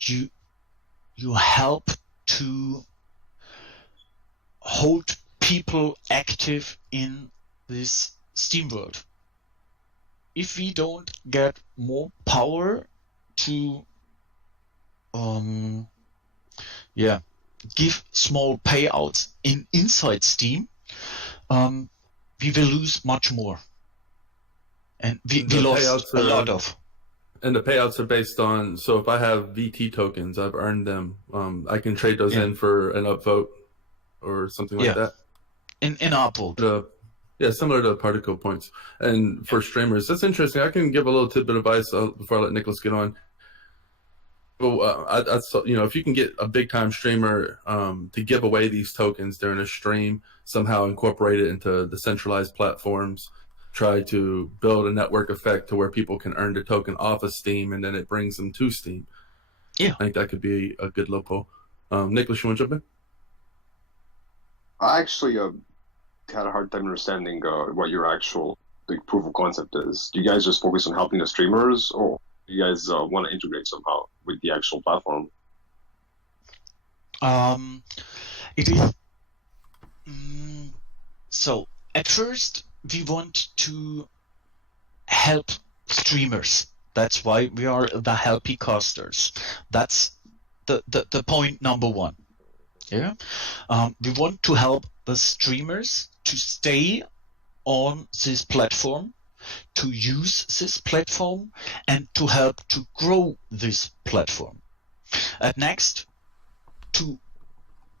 you help to hold people active in this Steam world. If we don't get more power to give small payouts inside Steam, we will lose much more, and we lost a lot of. And the payouts are based on, so if I have VT tokens, I've earned them, I can trade those in for an upvote or something like that. In upvote. Similar to particle points. And for streamers, that's interesting. I can give a little tidbit of advice before I let Nicholas get on. Well, if you can get a big time streamer to give away these tokens during a stream, somehow incorporate it into the centralized platforms, try to build a network effect to where people can earn the token off of Steam, and then it brings them to Steam. Yeah, I think that could be a good local. Nicholas, you want to jump in? I actually had a hard time understanding what your actual proof of concept is. Do you guys just focus on helping the streamers, or do you guys want to integrate somehow with the actual platform? It is. So at first we want to help streamers. That's why we are the helpy casters. That's the point number one. Yeah, we want to help the streamers to stay on this platform, to use this platform, and to help to grow this platform. And next, to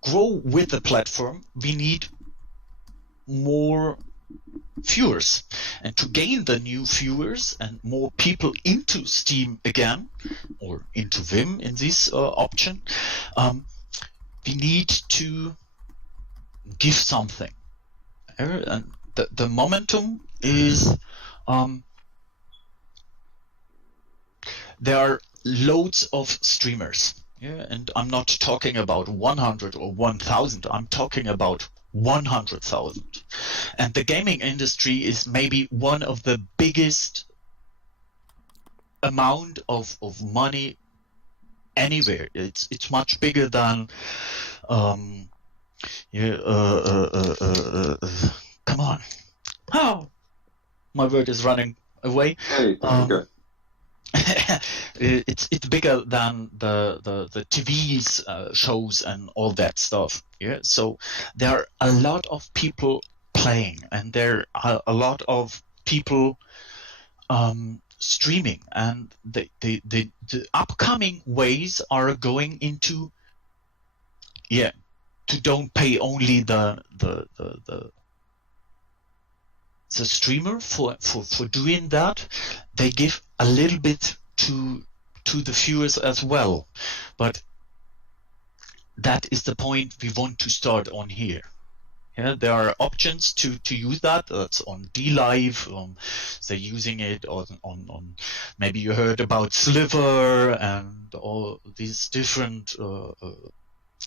grow with the platform, we need more viewers, and to gain the new viewers and more people into Steam again, or into Vim in this option, we need to give something. And the momentum is there are loads of streamers. Yeah, and I'm not talking about 100 or 1,000. I'm talking about 100,000. And the gaming industry is maybe one of the biggest amount of money anywhere. It's much bigger than come on. Oh, my word is running away. Hey, okay. It's bigger than the TV's shows and all that stuff. Yeah, so there are a lot of people playing, and there are a lot of people streaming, and the upcoming ways are going into to don't pay only the streamer for doing that. They give a little bit to the viewers as well, but that is the point we want to start on here. Yeah, there are options to use that. That's on DLive. They're using it on maybe you heard about Sliver and all these different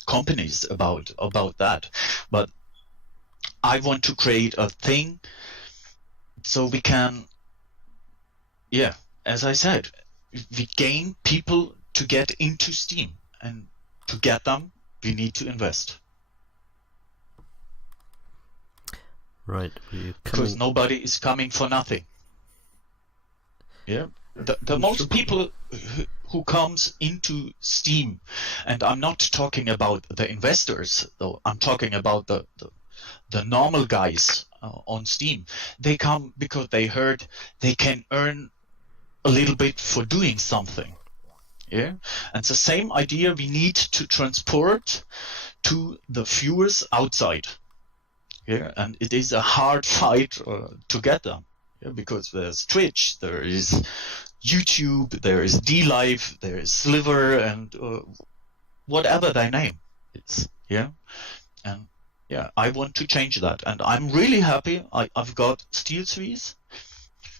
companies about that. But I want to create a thing so we can, as I said, we gain people to get into Steam, and to get them, we need to invest. Right, because nobody is coming for nothing. Yeah, the most people who comes into Steam, and I'm not talking about the investors though. I'm talking about the normal guys on Steam. They come because they heard they can earn a little bit for doing something. Yeah, and the same idea we need to transport to the viewers outside. Yeah, and it is a hard fight to get them. Yeah, because there's Twitch, there is YouTube, there is DLive, there is Sliver, and whatever their name is. Yeah, and I want to change that, and I'm really happy. I've got Steel Swiss,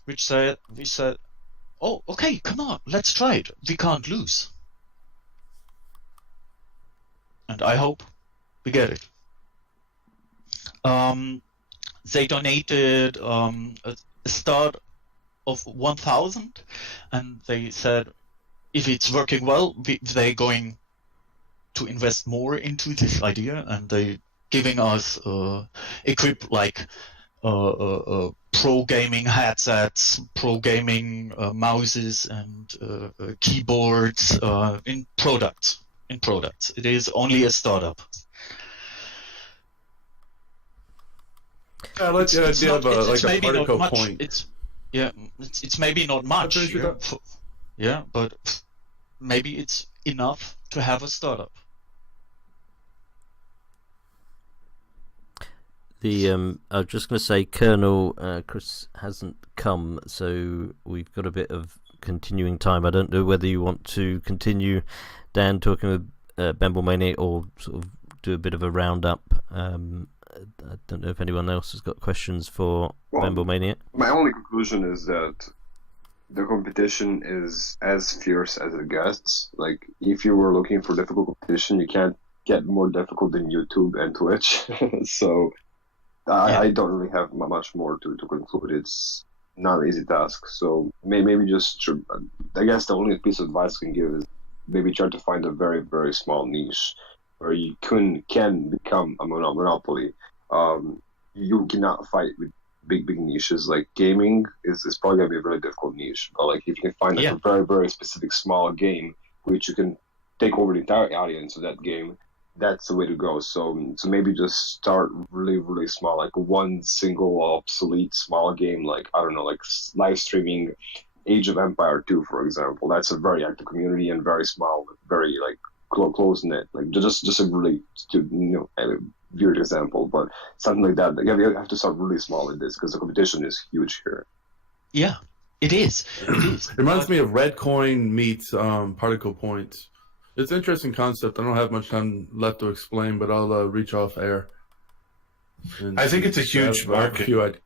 we said, oh, okay, come on, let's try it. We can't lose, and I hope we get it. They donated a start of 1,000, and they said if it's working well, they're going to invest more into this idea, and they're giving us equip like pro gaming headsets, pro gaming mouses, and keyboards in products. It is only a startup. I like the idea of a particle point. It's maybe not much. But maybe it's enough to have a startup. I was just going to say, Colonel Chris hasn't come, so we've got a bit of continuing time. I don't know whether you want to continue, Dan, talking with Bemble Maniac, or sort of do a bit of a roundup. I don't know if anyone else has got questions for Bemble Maniac. My only conclusion is that the competition is as fierce as it gets. Like, if you were looking for difficult competition, you can't get more difficult than YouTube and Twitch. So I don't really have much more to conclude. It's not an easy task. So maybe just, I guess the only piece of advice I can give is maybe try to find a very, very small niche where you can become a monopoly. You cannot fight with big niches. Like, gaming is probably going to be a very difficult niche. But like, if you can find a very, very specific small game which you can take over the entire audience of that game, that's the way to go. So maybe just start really, really small, like one single obsolete small game, like, I don't know, like live streaming Age of Empire 2, for example. That's a very active community and very small, very like close knit. Like, just a really, weird example, but something like that. You have to start really small with this because the competition is huge here. Yeah, it is. It reminds me of Red Coin meets Particle Points. It's an interesting concept. I don't have much time left to explain, but I'll reach off air. I think it's a huge market.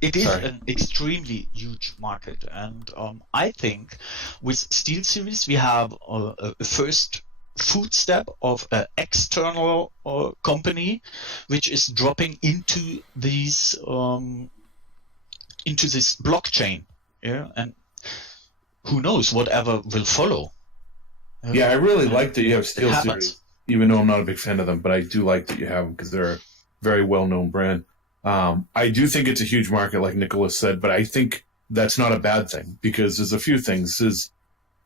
It is an extremely huge market, and I think with Steel Series we have a first footstep of an external company which is dropping into these into this blockchain, and who knows whatever will follow. I really like that you have Steel Series, even though I'm not a big fan of them, but I do like that you have them because they're a very well-known brand. I do think it's a huge market, like Nicholas said, but I think that's not a bad thing because there's a few things.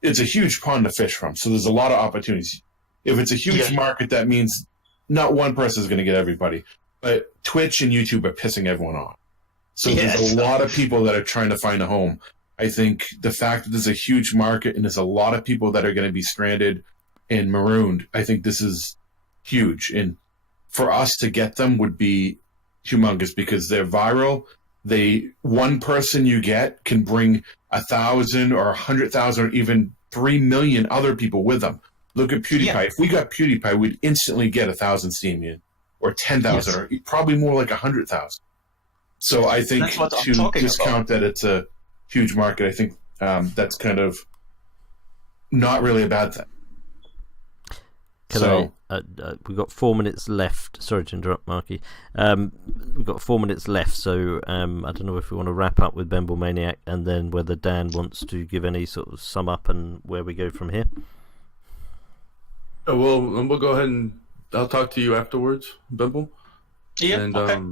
It's a huge pond to fish from, so there's a lot of opportunities. If it's a huge market, that means not one person is going to get everybody, but Twitch and YouTube are pissing everyone off. So there's a lot of people that are trying to find a home. I think the fact that there's a huge market and there's a lot of people that are going to be stranded and marooned, I think this is huge. And for us to get them would be humongous because they're viral. One person you get can bring 1,000 or 100,000 or even 3 million other people with them. Look at PewDiePie. Yeah. If we got PewDiePie, we'd instantly get 1,000 Steemians or 10,000 or probably more like 100,000. So I think to discount that it's a huge market, I think that's kind of not really a bad thing. We've got 4 minutes left. Sorry to interrupt, Marky. We've got 4 minutes left, so I don't know if we want to wrap up with Bemble Maniac and then whether Dan wants to give any sort of sum up and where we go from here. Well, we'll go ahead and I'll talk to you afterwards, Bemble. Yeah, and, okay.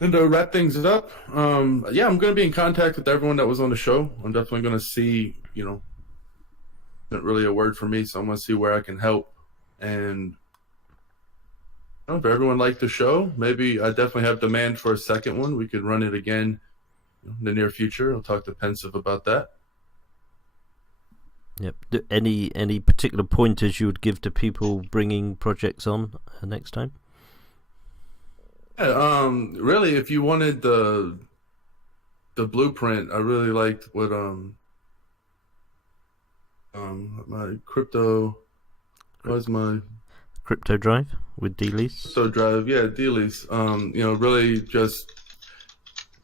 And to wrap things up, I'm going to be in contact with everyone that was on the show. I'm definitely going to see, not really a word for me, so I'm going to see where I can help. And if everyone liked the show, maybe I definitely have demand for a second one. We could run it again in the near future. I'll talk to Pensive about that. Yep. Any particular pointers you would give to people bringing projects on next time? Yeah, really, if you wanted the blueprint, I really liked what my crypto was my crypto drive with D-Lease. Crypto drive, yeah, D-Lease. Really just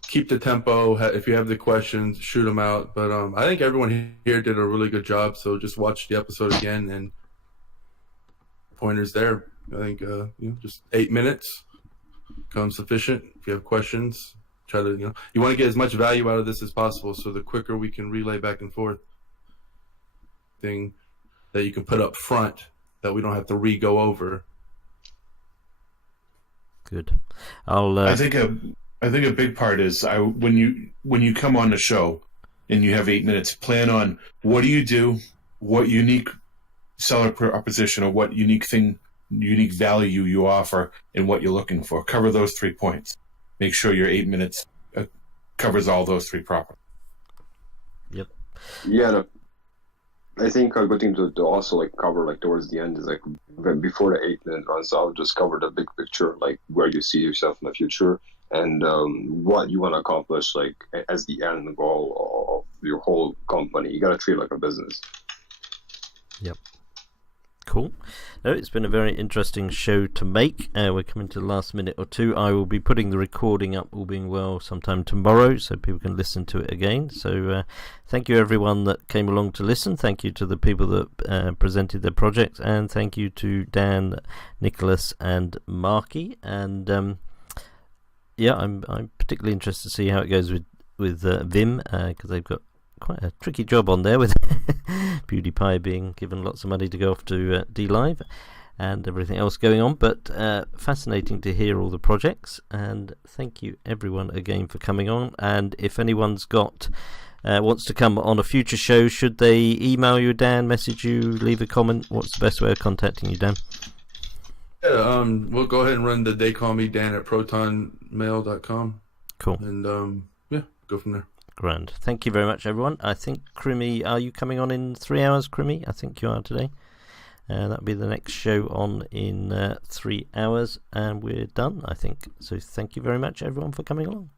keep the tempo. If you have the questions, shoot them out. But I think everyone here did a really good job. So just watch the episode again and pointers there. I think just 8 minutes becomes sufficient. If you have questions, try to you want to get as much value out of this as possible. So the quicker we can relay back and forth, thing that you can put up front that we don't have to re-go over. Good. I think a big part is when you come on the show and you have 8 minutes, plan on what do you do, what unique seller proposition or what unique value you offer and what you're looking for. Cover those 3 points. Make sure your 8 minutes covers all those 3 properly. Yep. Yeah. I think a good thing to also cover towards the end is before the 8 minute run. So I'll just cover the big picture, where you see yourself in the future, and what you want to accomplish, like as the end goal of your whole company. You got to treat it like a business. Yep. Cool. No, it's been a very interesting show to make. We're coming to the last minute or two. I will be putting the recording up, all being well, sometime tomorrow, so people can listen to it again. So thank you everyone that came along to listen. Thank you to the people that presented their projects, and thank you to Dan, Nicholas, and Marky. And yeah, I'm particularly interested to see how it goes with Vim, because they've got quite a tricky job on there with PewDiePie being given lots of money to go off to DLive and everything else going on. But fascinating to hear all the projects, and thank you everyone again for coming on. And if anyone's got wants to come on a future show, should they email you, Dan, message you, leave a comment? What's the best way of contacting you, Dan? Yeah, we'll go ahead and run the They Call Me Dan at protonmail.com. Cool. And yeah, go from there. Grand. Thank you very much, everyone. I think, Crimmy, are you coming on in 3 hours, Crimmy? I think you are today. That'll be the next show on in 3 hours, and we're done, I think. So thank you very much, everyone, for coming along.